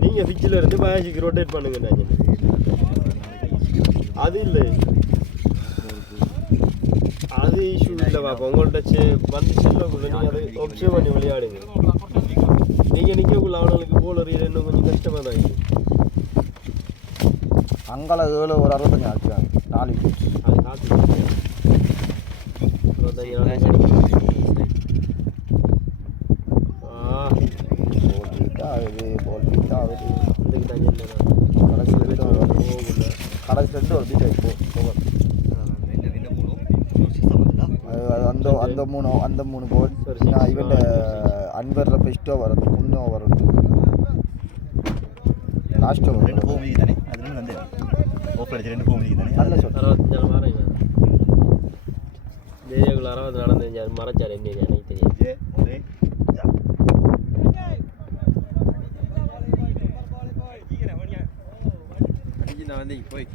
நீங்கள் பிச்சில் இருந்து பாயாசிக்கு ரொட்டேட் பண்ணுங்க நான் அது இல்லை அது இஷ்யூ இல்லை பாப்பா உங்கள்கிட்ட வந்து செல்லக்குள்ள நீங்கள் அதை ஒப்சர்வ் பண்ணி விளையாடுங்க. நீங்கள் நிற்கக்குள்ள அவனுக்கு போல இன்னும் கொஞ்சம் கஷ்டமாக தான் இருக்குது. அங்கால 7 ஒரு 65 அடிச்சாங்க 4 விக்கெட் அது காத்து 65 பால் பீட் ஆகுது இதுக்கு தண்ணி இல்லை கடைசி 2 ஒரு பீட் ஆகி ஓவர் அந்த மூணு போல் இவன் அன்வர் பெஸ்ட் ஓவர் அந்த 3 ஓவர் உண்டு லாஸ்ட் ஓவர் 2 போக முடியுது தானே அது வந்து ஓப்பன் அடிச்சு 2 போக முடியுது தானே நல்ல ஷாட் 65 மாறேங்க ஏரியாக்குள்ள 60 நடந்து மறைச்சார் என்ன ஏரியா எனக்கு தெரியும். நான் வந்து போய்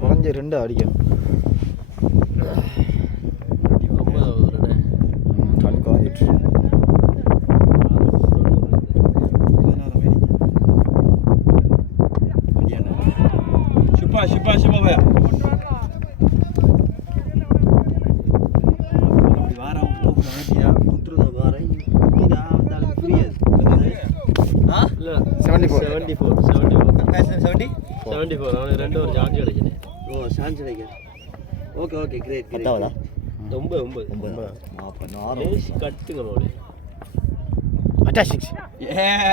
குறைஞ்ச 2 அடிக்கணும். ரன் குறைஞ்சிட்டு சுப்பா பையா இல்லை 74 74 அவனுக்கு 2 ஒரு சார்ஜ் கிடைச்சினேன். ஓ சான்ஸ் கிடைக்கும். ஓகே கிரேட் பத்தாவதா 9 கட்டுங்க மோடி அட்டாச் 6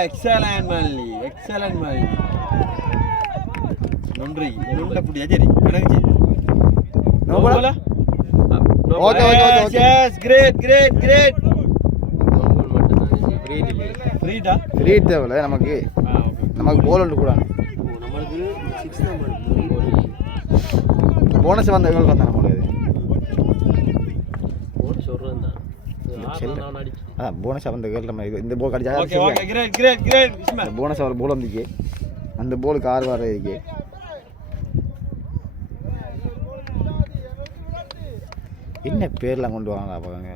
எக்ஸலன்ட் மல்லி நன்றி நுண்ட புடியா சரி கணக்கு no ball okay yes great மட்டும் ஃப்ரீடா ஃப்ரீ தேவல நமக்கு போல் ஒன்று கூட ஓவருக்கு 6 தான் பண்ணுது. போனஸ் வந்த கேள் வந்தானே முடியாது. போனஸ் சொல்றேன் தான். நான் அடிச்சு. போனஸ் வந்த கேள் நம்ம இந்த போல் அடிச்சா. Okay okay great Ismail. Bonus அவர் போல் வந்துச்சு. அந்த போலுக்கு 6 வர இருக்கு. என்ன பேர்லாம் கொண்டு வாங்க பாருங்க.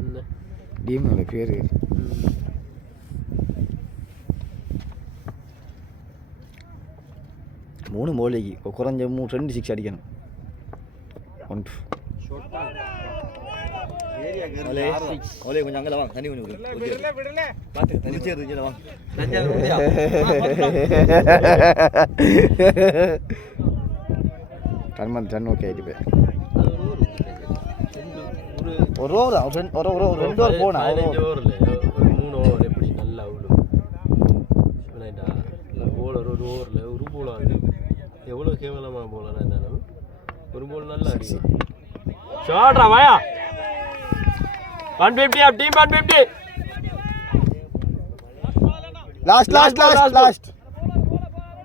என்ன டீமோட பேர் மூணு மோலிக்கு குறைஞ்ச 2 6 அடிக்கணும். 1 ஏரியா கேர்ல ஓலே கொஞ்சம் அங்கல வாங்க தண்ணி கொஞ்சம் விடல பாத்து தண்ணி சேருதுல வாங்க தஞ்சா முடியா கர்மன் தண்ணி ஓகே ஆயிட்டு ஒரு ஒரு 2 ஓவர் போனா 15 ஓவர்ல ஒரு 3 ஓவர் எப்படி நல்லா அவுளும் இவனைடா போலர் ஒரு ஓவர்ல ஒரு போல் அது எவ்வளவு கேவலமா போலரா இருந்தாலும் ஒரு போல் நல்லா அடிக்கும். ஷாட்ரா வாயா 150 ஆப் டீம் 150 லாஸ்ட்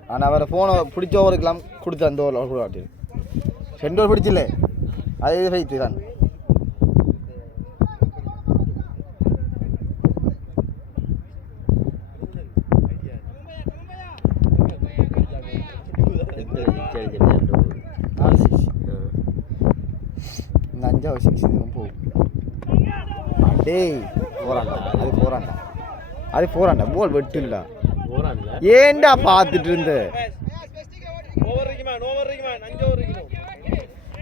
நான் அவரை ஃபோனை பிடிச்ச ஓவருக்கெல்லாம் கொடுத்து அந்த ஓவர் கூட ஆட்டி 2 ஓவர் பிடிச்சில்ல அதே ஃபைட்டு தான். இந்த 5வது 6 இதுவும் போகும். டேய் அது போறான்டா போல் வெட்டு இல்ல போறான்ல ஏன்டா பார்த்துட்டு இருந்த ஓவர் இருக்குமா 5 ஓவர் இருக்கும்.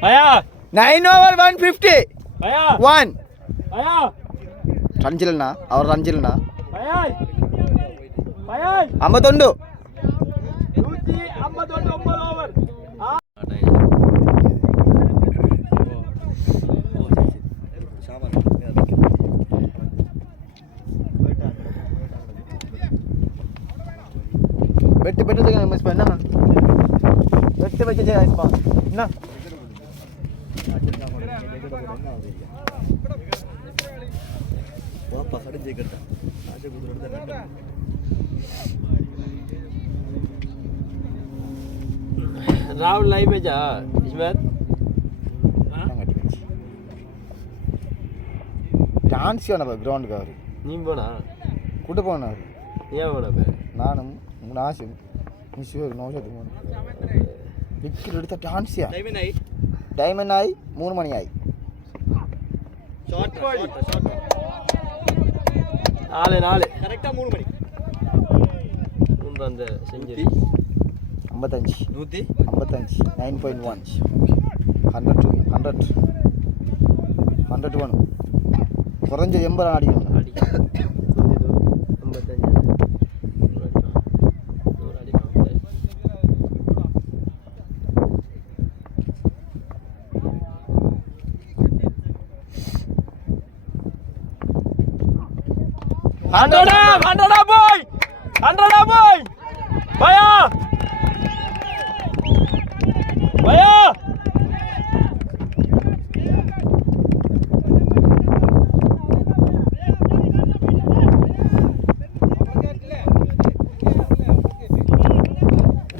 ஐயா 9 over 150 ஐயா 1 ஐயா ரஞ்சிலண்ணா அவர் ரஞ்சிலண்ணா ஐயா ஐயா 52 159 ஓவர் வெட்டு மிஸ் பண்ணா வெட்டு வச்சு என்ன வாப்பா கடிஞ்சே கட்ட ஆசை குதிரை राहुल लाइव में जा इसमें டான்ஸ் ஆன கிரவுண்டுக்கு அவர் நீ போனா கூட்டு போனார். ஏன் போன பே நானும் நாசிம் மிஸ்யூர் நோஷத்துக்கு விக்கெட் எடுத்த டான்ஸியா டைமண்ட் ஆகி 3 மணி ஆகி ஷார்ட் நாலு கரெக்டா 3 மணி அந்த செஞ்சுரி 55 155 9.1 101 குறைஞ்ச 80 அடிக்கணும். அடி 55 100 boy भैया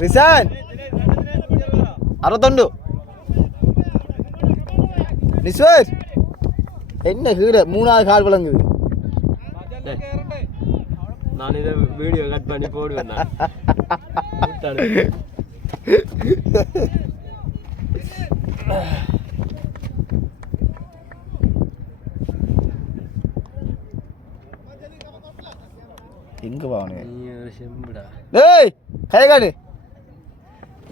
ரிசான் 61 நிஸ்வர் என்ன கீழே 3வது கால் விளங்குது. நான் இதை வீடியோ கட் பண்ணி போடுவேன் எங்க வாங்க நீ ஒரு செம்புடா டேய் கை காடு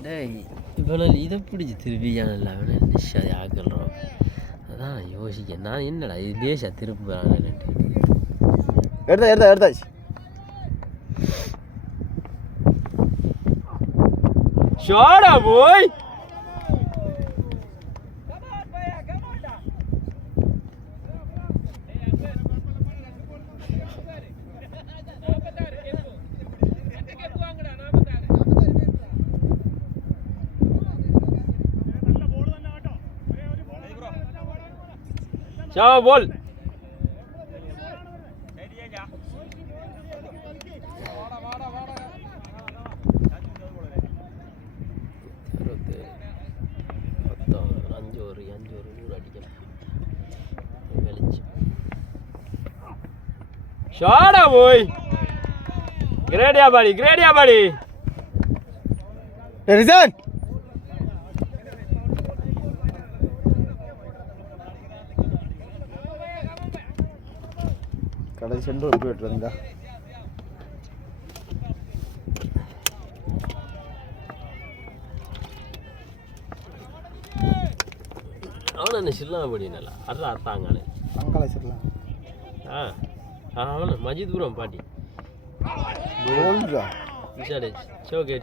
டேய் இப்போ இதை பிடிச்சி திருப்பியானல்ல அவனை நிஷாதி ஆக்கல்றோம். அதான் யோசிக்க நான் என்னடா இது பேச திருப்புறாங்க எடுத்தாச்சு ஷாடா போய் Ciao, bol. அஞ்சு ஒரு 100 அடிக்கலாம் வெளிச்சு ஷாடா போய் கிரேடியா பாடி ரிசன் கடைசி சென்று ஒரு போயிட்டு வரீங்க அவனை என்ன சில்லாம் படினால அத்தாங்கானே அங்கால சிரலாம் அவனை மஜித்புரம் பாட்டி போல்ரா விசாரி சோகே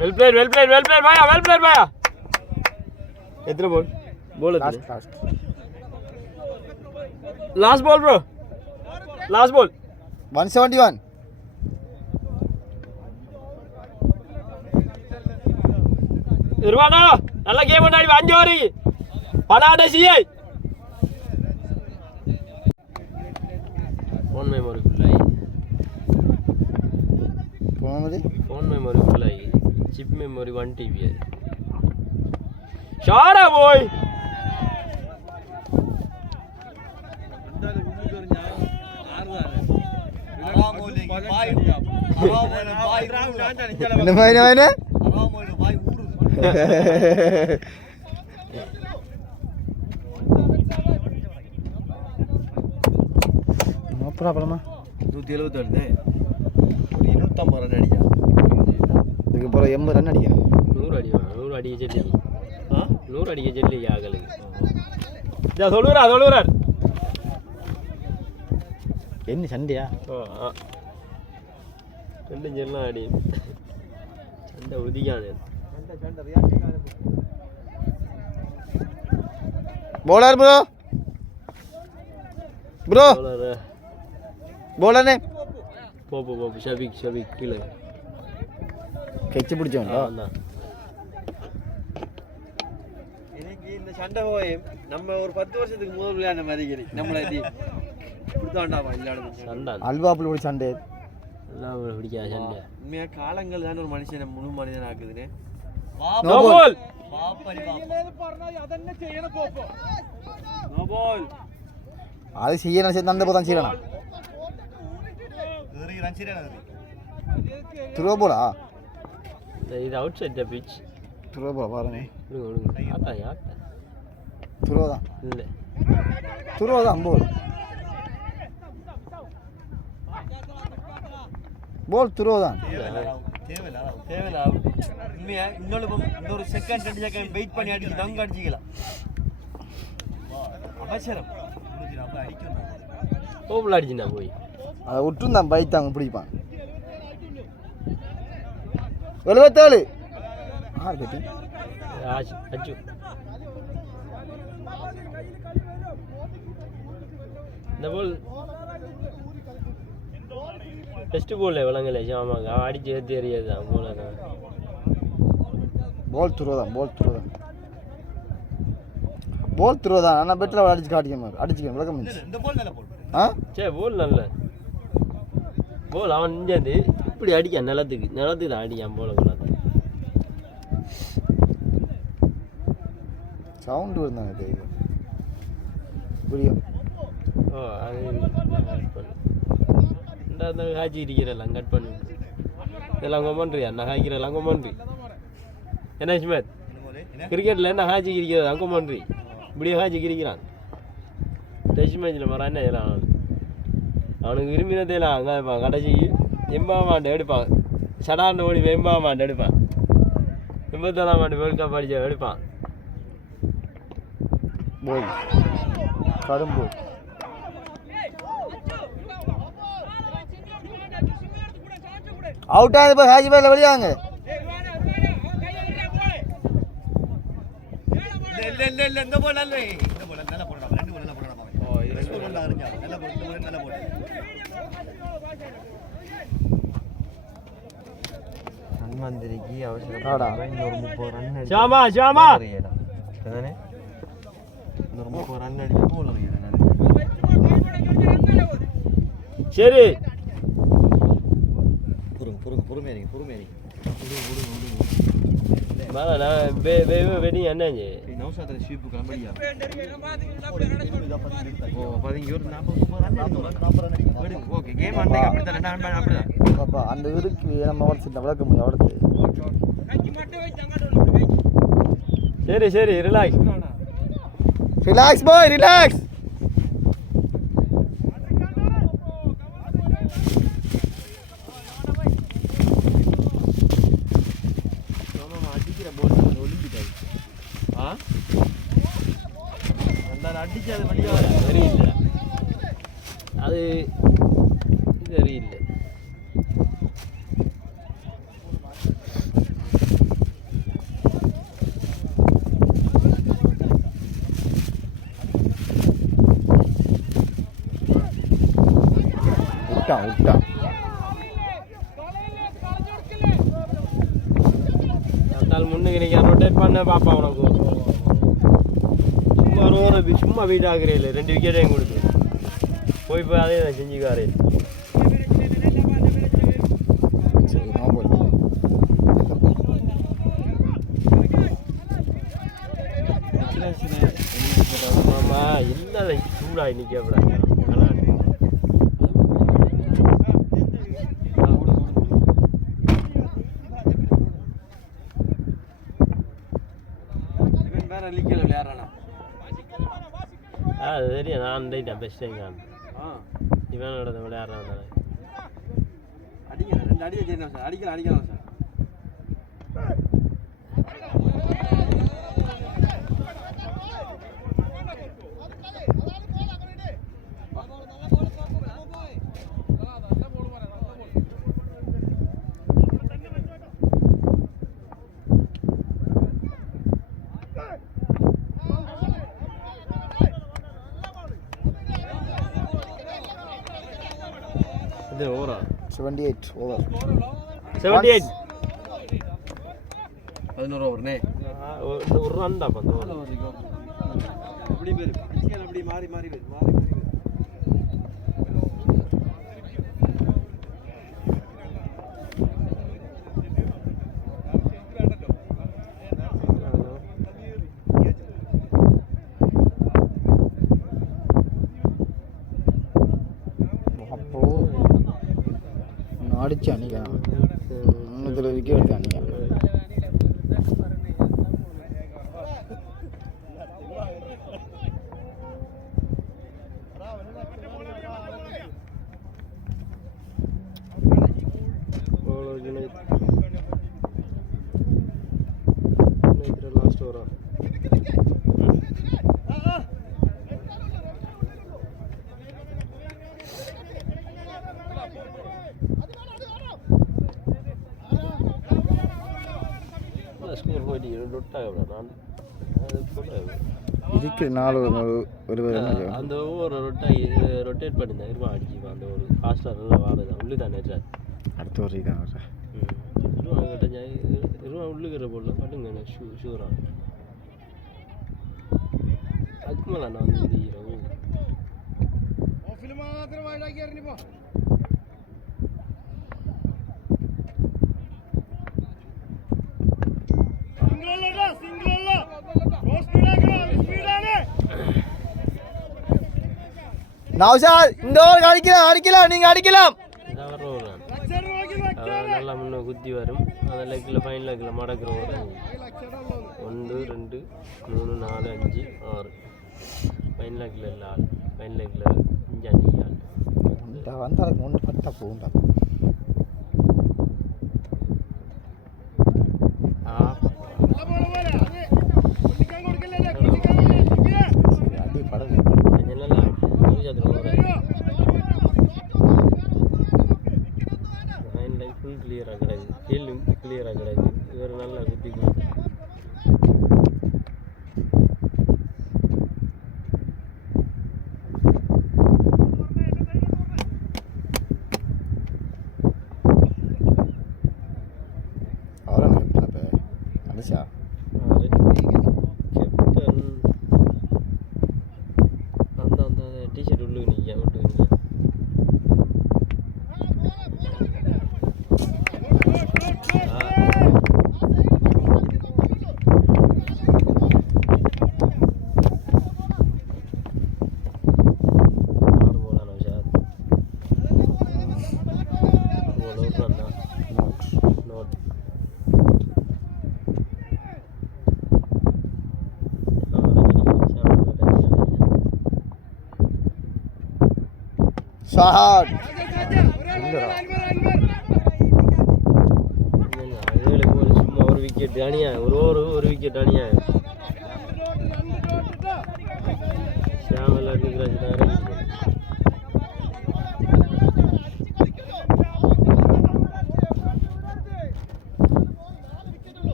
வெல் பிளேட் பாயா எத்தனை போல் லாஸ்ட் பால் ப்ரோ 171 இருவானா நல்ல கேம் ஆடி 5 ஓவர் படாட சிஐ ஃபோன் மெமரி ஃபுல் ஆகி சிப் மெமரி 1 TB ஷாடா போய் ப்ராப்ளமா 170 ஒரு 250 ரன் அடிக்கா இதுக்கு போகிற 80 ரன் அடிக்கா 100 அடிக்க சொல்லி 100 அடிக்க சொல்லி ஆகலுக்கு சொல்லுறார் என்ன சண்டையா ரெண்டு ஜெல்லாம் அடி சண்டை உதிக்காது bowler bro bowler ne போ ஷபிக் கீழே கெச்சு பிடிச்சவன்டா எனக்கு இந்த சண்டை போய் நம்ம ஒரு 10 வருஷத்துக்கு முதல் விளையாட மாதிரி நம்மள கொடுத்தாண்டாமா இல்லாத சண்டை அல்வாப்புல ஒரு சண்டை எல்லாம் பிடிக்காத சண்டை உண்மையா காலங்கள் தான் ஒரு மனுஷனை முழு மனிதன் ஆக்குதுன்னு நோ பால் அது செய்யணும் தந்த போதான் செய்யணும் த்ரோ போலா இது outside the pitch throw போலா பாருங்க ஆட்டா த்ரோ தான் இல்லை த்ரோ தான் போல் த்ரோ தான் தேவையில்ல உண்மையா இன்னொரு செகண்ட் 2 செகண்ட் வெயிட் பண்ணி அடிச்சு தங்க அடிச்சிக்கலாம் அவசரம் ஓபுல அடிச்சுனா போய் அதை விட்டுருந்தான் பைக் தாங்க பிடிப்பான் 77 ஆறு கட்டி அச்சு இந்த போல் ஃபர்ஸ்ட் போல்ல விளங்கல ஆமாங்க அடிச்சு ஏற்றி எறியாது தான் போல தான் போல் த்ரோ தான் ஆனால் பெட்டராக அடிச்சு காட்டிக்க அடிச்சுக்கணும் விளக்கம் சே போல் நல்ல போல் அவன் இங்கேருந்து இப்படி அடிக்க நிலத்துக்கு தான் அடிக்கான் போல கொள்ளாது சவுண்டு இருந்தாங்க புரியும் ஓ அது ரெண்டாவது காய்ச்சி இருக்கிறலாம் கட் பண்ணி இதெல்லாம் கொம்பன்றியா நான் காய்க்கிறலாம் கொம்பன்றி என்ன ஸ்மேத் கிரிக்கெட்டில் என்ன காய்ச்சி இருக்கிறது அங்கே கொம்பன்றி இப்படியே காய்ச்சி கிரிக்கிறான் டெஸ்ட் மேட்ச்சில் மரம் என்ன செய்யலாம் அவனுக்கு விரும்பினதேலாம் அங்கே இருப்பான் கடைசிக்கு 80ஆம் ஆண்டு எடுப்பான் சடாண்டு ஓடி 80ஆம் ஆண்டு எடுப்பான் 84ஆம் ஆண்டு வேர்ல்ட் கப் அடிச்ச எடுப்பான் போல் கரும்பு அவுட் ஆகுது ஹாஜி பாயில் வெளியாங்க இல்ல இந்த போல் நல்ல இந்த போல் நல்லா போடலாம் 2 போல் நல்லா போடலாம் ஓ இது நல்லா இருந்துச்சு நல்லா போடு இந்த போல் நல்லா போடு மந்திரிக்கு அவசரம் இன்னொரு 30 ரன் ஷாமா அதானே இன்னொரு 30 ரன் அடிச்சு போல் சரி பொறுங்க பொறுமையாக மேலே நான் வெடிங் என்னாச்சு நவசாத்திர ஷீப்பு கிளம்படியா பதிங்க ஒரு 40 ஓகே கேம் அன்னைக்கு அப்படிதான் அப்படிதான் அப்பா அந்த இருக்கு நம்ம வளர்த்து வளர்க்க முடியும் வளர்த்து சரி ரிலாக்ஸ் ரிலாக்ஸ் பாய் ரிலாக்ஸ் அடிக்கிற போல் ஒலிம்பிட்டாய் அடிச்சு அது வழியாக சரியில்லை அது சரியில்லை விட்டான் முன்னுக்கு நீங்கள் ரொட்டேட் பண்ண பாப்பா உனக்கு சும்மா வீட்டாகிறே இல்லை 2 விக்கெட்டையும் கொடுத்து போய் அதே நான் செஞ்சுக்காரே ஆமா இல்லை சூடா இன்னைக்கு அப்படி அது தெரியும் நான் ரைட்டா பெஸ்ட் டைம் இவனோட விளையாடுறான் அடிக்கலாம் 2 அடி வச்சிருந்தேன் சார் அடிக்கலாம் சார் இது ஓவரா 78 ஓவர் 78 11 ஓவர்னே ஒரு ரன் தான் அந்த அப்படி பேரு அப்படி மாறி அடிச்சு அணிக்கலாம் 3 விக்கெட் எடுத்து அணிக்கலாம் லாஸ்ட் ஓவரா ஸ்கோர் போயிட்டு ரொட்டாக நான் இதுக்கு 4 அந்த ஓவர் ரொட்டேட் பண்ணியிருந்தேன் இருமா அடிச்சு அந்த ஒரு ஃபாஸ்ட்டாக நல்லா வாரதான் உள்ளு தான் நேற்றாது அடுத்த ஒரு இதான் வர்றேன் இருவா உள்ளுக்கிற போடல பாட்டுங்க ஷூரா அதுக்கு மேலே நான் வந்து ஹீரோ நௌஷாத் இந்த ஓவர் அடிக்கலாம் நீங்க அடிக்கலாம் நல்லா முன்ன குத்தி வரும் அந்த லெக்கில் ஃபைன் லெக்கில் மடக்கிற ஒரு 1 2 3 4 5 6 ஃபைன் லெக்கில் இல்லை ஆள் ஃபைன் லெக்கில் 5 ஆள் வந்தாலும் 1 பட்டா போகுண்டா ஃபுல் கிளியராக கிடையாது ஃபீல்டும் கிளியராக கிடையாது இவர் நல்லா குத்திக்கும் அனுஷா கேப்டன் அந்த டிஷர்ட் உள்ளுக்கு நிற்க விட்டு ஷாட் சும்மா ஒரு விக்கெட் அணியா ஒரு விக்கெட் அணியா ஷாமில் அடிக்கிறாச்சு தான் இறங்கிட்டு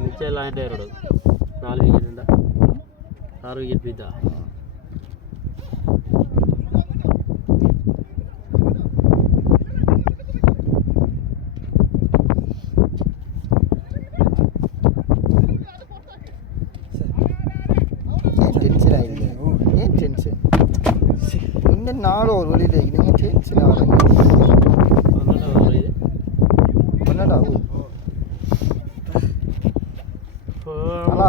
மிச்சம் எல்லாம் ஆகிட்டே இரோட 4 விக்கெட் இருந்தா 6 விக்கெட் போய்த்தா நாலு ஒரு வழியில் நீங்கள் டென்ஷன் ஆகிறீங்க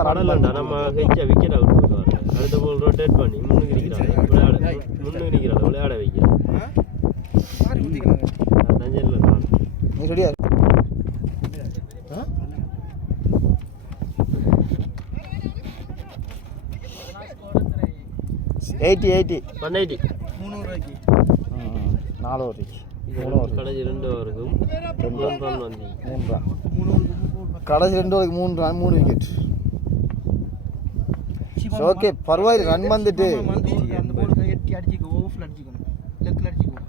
கடலண்டா நம்ம ஹெச்சா விக்கெட் அவுட் போடுவாங்க அடுத்த போல் ரொட்டேட் பண்ணி முன்னுக்கு நிற்கிறாங்க விளையாட வைக்கிறான் நஞ்சரில் நான் நீ ரெடியா 80 180 300 4 ஓவருக்கு கடைசி 2 ஓவருக்கும் 3 ரன் வந்து 3 ரன் கடைசி 2 ஓவருக்கு 3 ரன் 3 விக்கெட் ஓகே பரவாயில்லை ரன் வந்துட்டு அந்த பால் எட்டி அடிச்சிக்கோ ஓஃப்ல அடிச்சிக்கணும் லெக்ல அடிச்சிக்கோ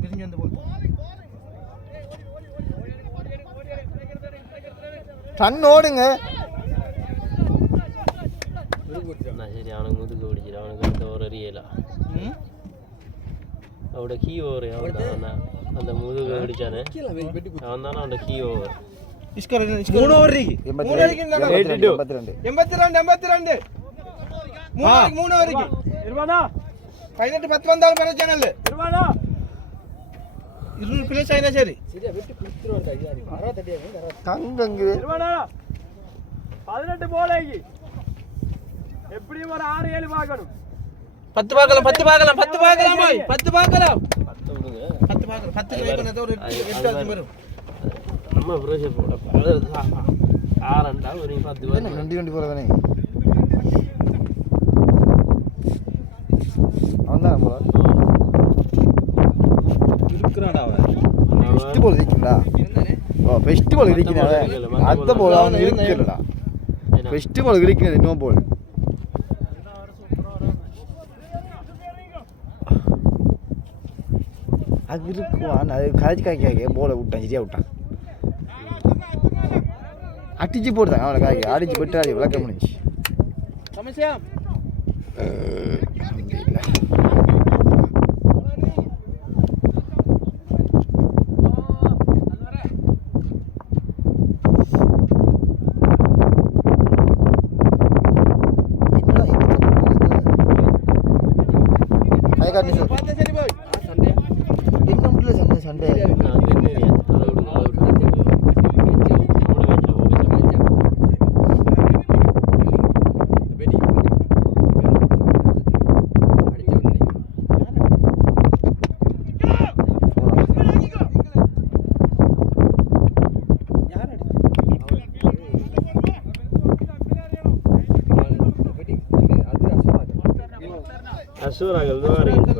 மிரிஞ்சு அந்த பால் ரன் ஓடுங்க சரி அவனுக்கு முதுகு பிடிச்சிரு அவனுக்கு அடுத்த ஓவர் அறியல அவட கீ ஓவர் அவன் தான் அந்த முதுகு பிடிச்சானே அவன் தானே அவனோட கீ ஓவர் 3 ஓவர் 82 3 ஓவருக்கு இருவானா 18 10 வந்தாலும் பர சேனல் இருவானா 200 பிளேஸ் ஆயினா சரி சரியா வெட்டி குடுத்துறோம் ஐயா 60 கங்கங்க இருவானா 18 போல் ஆகி எப்படியும் ஒரு 6 7 பார்க்கணும் 10 பார்க்கலாம் 10 பார்க்கலாம் 10 பார்க்கலாம் பாய் 10 பார்க்கலாம் 10 விடுங்க 10 பார்க்கலாம் 10 வைக்கனது ஒரு 8 ஆச்சு வரும் நம்ம பிரஷர் போட ஆறண்டா ஒரு 10 என்ன 20 போறதானே அவன்தான் நம்ம இருக்குறாடா அவன் பெஸ்ட் பால் இருக்கீங்களா ஓ பெஸ்ட் பால் இருக்கீங்களா அடுத்த பால் அவன் இருக்குறடா பெஸ்ட் பால் இருக்கீங்க இன்னும் பால் அது இருக்குவான் அது காய்ச்சி காய்க்காக போலை விட்டான் சரியா விட்டான் அடிச்சு போடுதாங்க அவனை காய்க்க அடிச்சு போட்டு அது விளக்க முடிஞ்சு சமஸ்யா சரி பாய் சண்டே என்ன முடியல சண்டே அசூராகல் தான் இருக்கு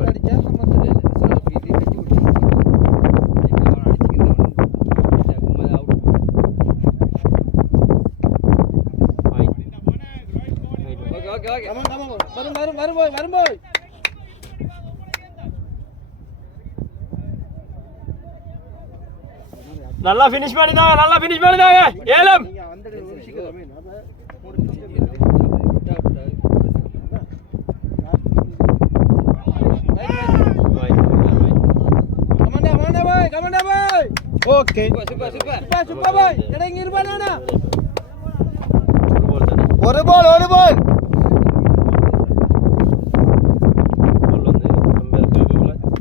வரும் போய் நல்லா ஃபினிஷ் பண்ணிட்டாங்க ஏலம் ஓகே சூப்பர் பாய் எடா இங்க இருப்பானா ஒரு பால் பால் வந்து நம்ம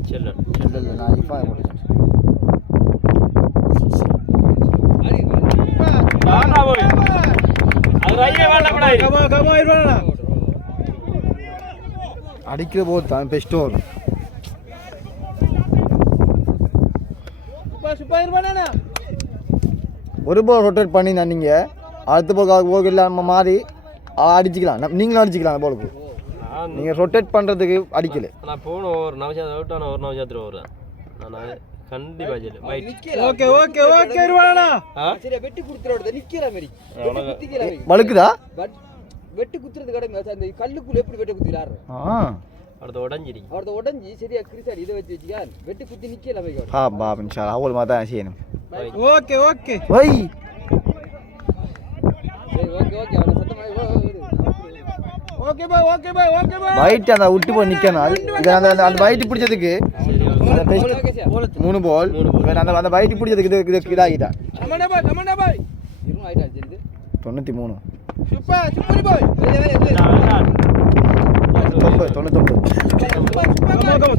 செல்லன் நான் இப்போ அடிக்கிற போது தான் பெஸ்ட் ஓவர். ஒரு பால் ரொட்டேட் பண்ணி தான் நீங்கள் அடுத்த போக்கு இல்லாமல் மாறி அடிச்சிக்கலாம். நீங்களும் அடிச்சிக்கலாம் அந்த பாலுக்கு. நீங்கள் ரொட்டேட் பண்ணுறதுக்கு அடிக்கல. நான் போன ஒரு நவஜாத் அவுட் ஆன ஒரு நவஜாத்தில் வருவேன் நான் கண்டிப்பா ஜெயில பைட். ஓகே ஓகே ஓகே இருவானா சரியா வெட்டி குடுத்துறோட நிக்கிற மாதிரி குத்திக்கல வழுக்குதா வெட்டி குத்துறது கடமை அந்த கல்லுக்குள்ள எப்படி வெட்டி குத்திறாரு அவர்த உடைஞ்சிரி அவர்த உடைஞ்சி சரியா கிரிசாடி இத வச்சு வச்சியா வெட்டி குத்தி நிக்கல மாதிரி ஹா பாப் இன்ஷாஅல்லாஹ் அவள் மாதான் செய்யணும். ஓகே ஓகே வை சரி ஓகே ஓகே அவன சத்தமா okay bye okay bye okay bye byte அந்த விட்டு போய் நிக்கணும். இது அந்த பைட் பிடிச்சதுக்கு 3 பால் அந்த பைட் பிடிச்சதுக்கு இது இதாகிட்டா. கமாண்டா பாய் இருங்க ஆயிட்டா ஜெல்து 93 சூப்பர் பாய்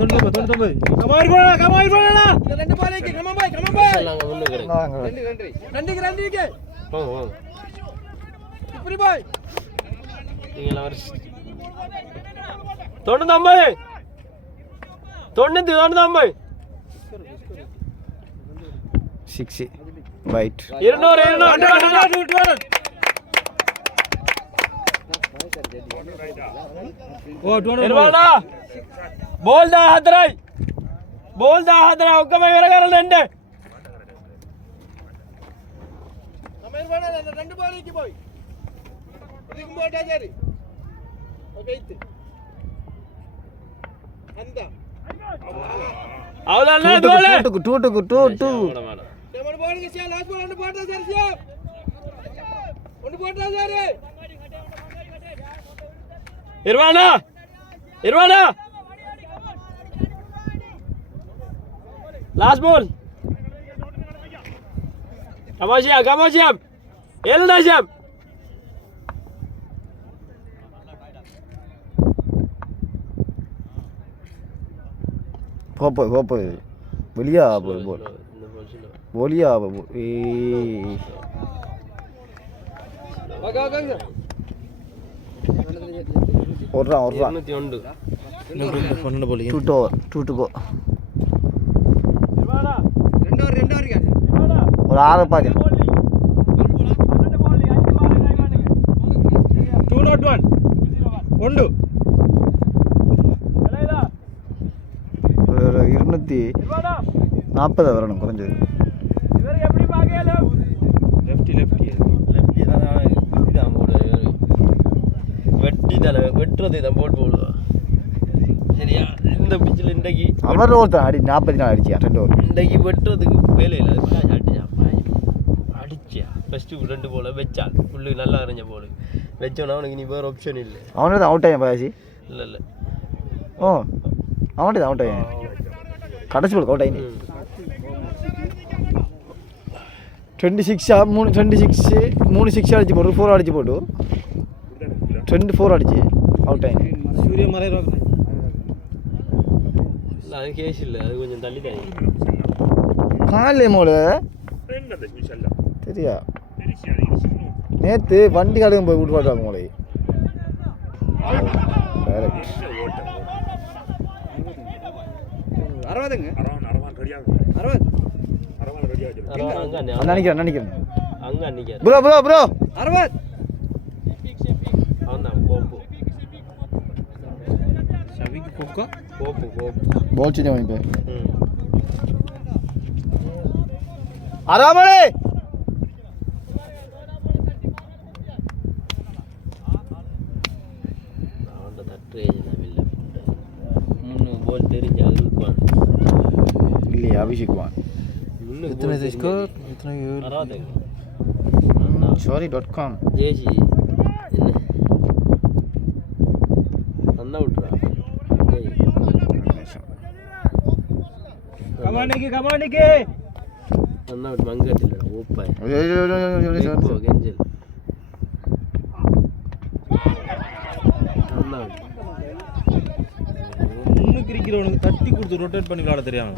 99 கமாய் போடா ரெண்டு பாலைக்கு கமா பாய் நாங்க முன்னுக்கு நன்றி போங்க சூப்பர் பாய் நீங்க எல்லாம் 99 6 பைட் 200 ஓ 200 இருவானா போல் தான் ஹத்ராய் ஒக்கமே வரகரலண்டே கமாய் போடா ரெண்டு பாலைக்கு போய் இதுக்கு போட்டா சரி ஓகே இது அந்த அவ்வளவுதானே கோல் 2 நம்ம போடுங்க சார் லாஸ்ட் பால் ஒன்னு போட்டா சார் ஒன்னு போட்டா சார் இருவானா லாஸ்ட் பால் கமாஷியம் எல்டாஷியம் போப்போ வெளியா போல் போலியா ஓகே ஓகே ஒரு ரன் 201 12 போல் 2 to go ரெண்டு ஓவர் ஒரு 6 பாதி 201 1 240 வரணும் குறைஞ்சது. வெட்டுறது தான் போடுவா சரியா. இந்த பிச்சில் இன்றைக்கு அவர் ஒருத்தர் 44 அடிச்சியா 2 ஓவர். இன்றைக்கு வெட்டுறதுக்கு வேலை இல்லை. அடிச்சா ஃபஸ்ட்டு 2 போல வச்சான் உள்ளுக்கு நல்லா அரைஞ்ச போல வச்சோன்னா அவனுக்கு இனி வேறு ஆப்ஷன் இல்லை. அவனோட அவுட் ஆகிய பாயாசி இல்லை ஓ அவன்கிட்ட அவுட் ஆகிய கடைசி போல் அவுட் ஆகி 3 6 அடிச்சு போட்டு 4 அடிச்சு போட்டு 24 அடிச்சு அவுட் ஆகி சூரிய மலை அது கேஸ் இல்லை. அது கொஞ்சம் தள்ளி தான் காலையிலே மோளு தெரியா நேற்று வண்டி கடையும் போய் விட்டு பாட்டாங்க மோளை நினைக்கிறேன் அங்கே அன்னைக்கு ப்ரோ ப்ரோ ப்ரோ 60 அவன் தான் போப்பு பால் சேஞ்ச் பண்ணி போய் ம் அராமலே அவன்கிட்ட தட்டு இல்லை முன்னு போல் தெரிஞ்சு அது இருக்குவான் இல்லையா அபிஷேக்வான் முன்னு ஸ்கோர் sorry.com ஜேசி என்ன அண்ணா விட்றா கமாண்டிக்கு அண்ணா விட்டு மங்கட்டில் ஓப்பாய் கெஞ்சல் அண்ணா விட்டு முன்னுக்கு இருக்கிறவனுக்கு தட்டி கொடுத்து ரொட்டேட் பண்ணி விளையாட தெரியாம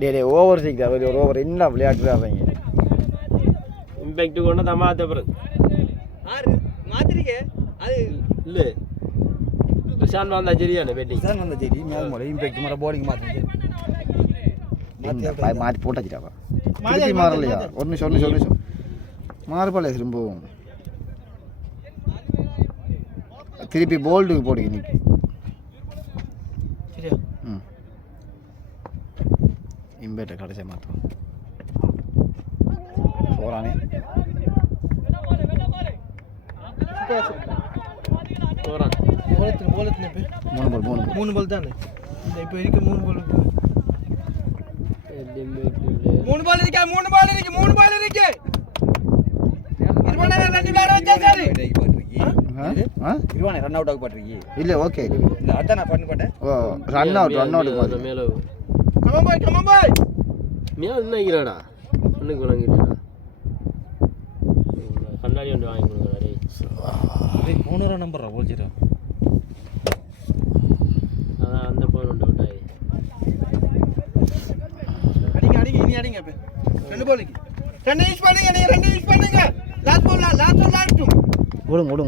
டே ஓவர் சிக்ஸ் ஒரு ஓவர் என்ன விளையாட்டுறாங்க இம்பேக்ட் கொண்டு தமாத்த பிறகு ஆறு மாத்திரிக்க அது இல்லை பிரசாந்த் வந்தா சரியான பேட்டிங் சார் அந்த சரி மேல் மலை இம்பாக்ட் மர bowling மாத்தி மாற்றி போட்டாச்சுட்டாப்பா திருப்பி மாறலையா ஒரு நிமிஷம் மாறுபாளைய திரும்பவும் திருப்பி போல்டுக்கு போடுங்க இன்னைக்கு சரியா ம் இம்பேட்டை கடைசியாக மாற்றுவோம் போகிறானே போகிறான் போலத்துல இப்ப 3 பால் தானே இந்த இப்போ இருக்கு 3 பால் 3 பால் இருக்கு இருவானே ரெண்டு பேர் வச்சா சரி இருவானே ரன் அவுட் ஆக பாட்டுருக்கீ இல்லை ஓகே இல்லை அதான் நான் பண்ணேன் ஓ ரன் அவுட் மேலே come on boy மேலே நினைக்கிறாடா ஒன்றுக்கு விளங்கிட்டா கண்ணாடி ஒன்று வாங்கி கொடுங்க டேய் 3 நம்பர் போல்ச்சிரா அதான் அந்த போன் ஒன்று விட்டாய் அடிங்க இனி அடிங்க இப்ப ரெண்டு பாலுக்கு ரெண்டு யூஸ் பண்ணுங்க லாஸ்ட் பால் லாஸ்ட் விடுங்க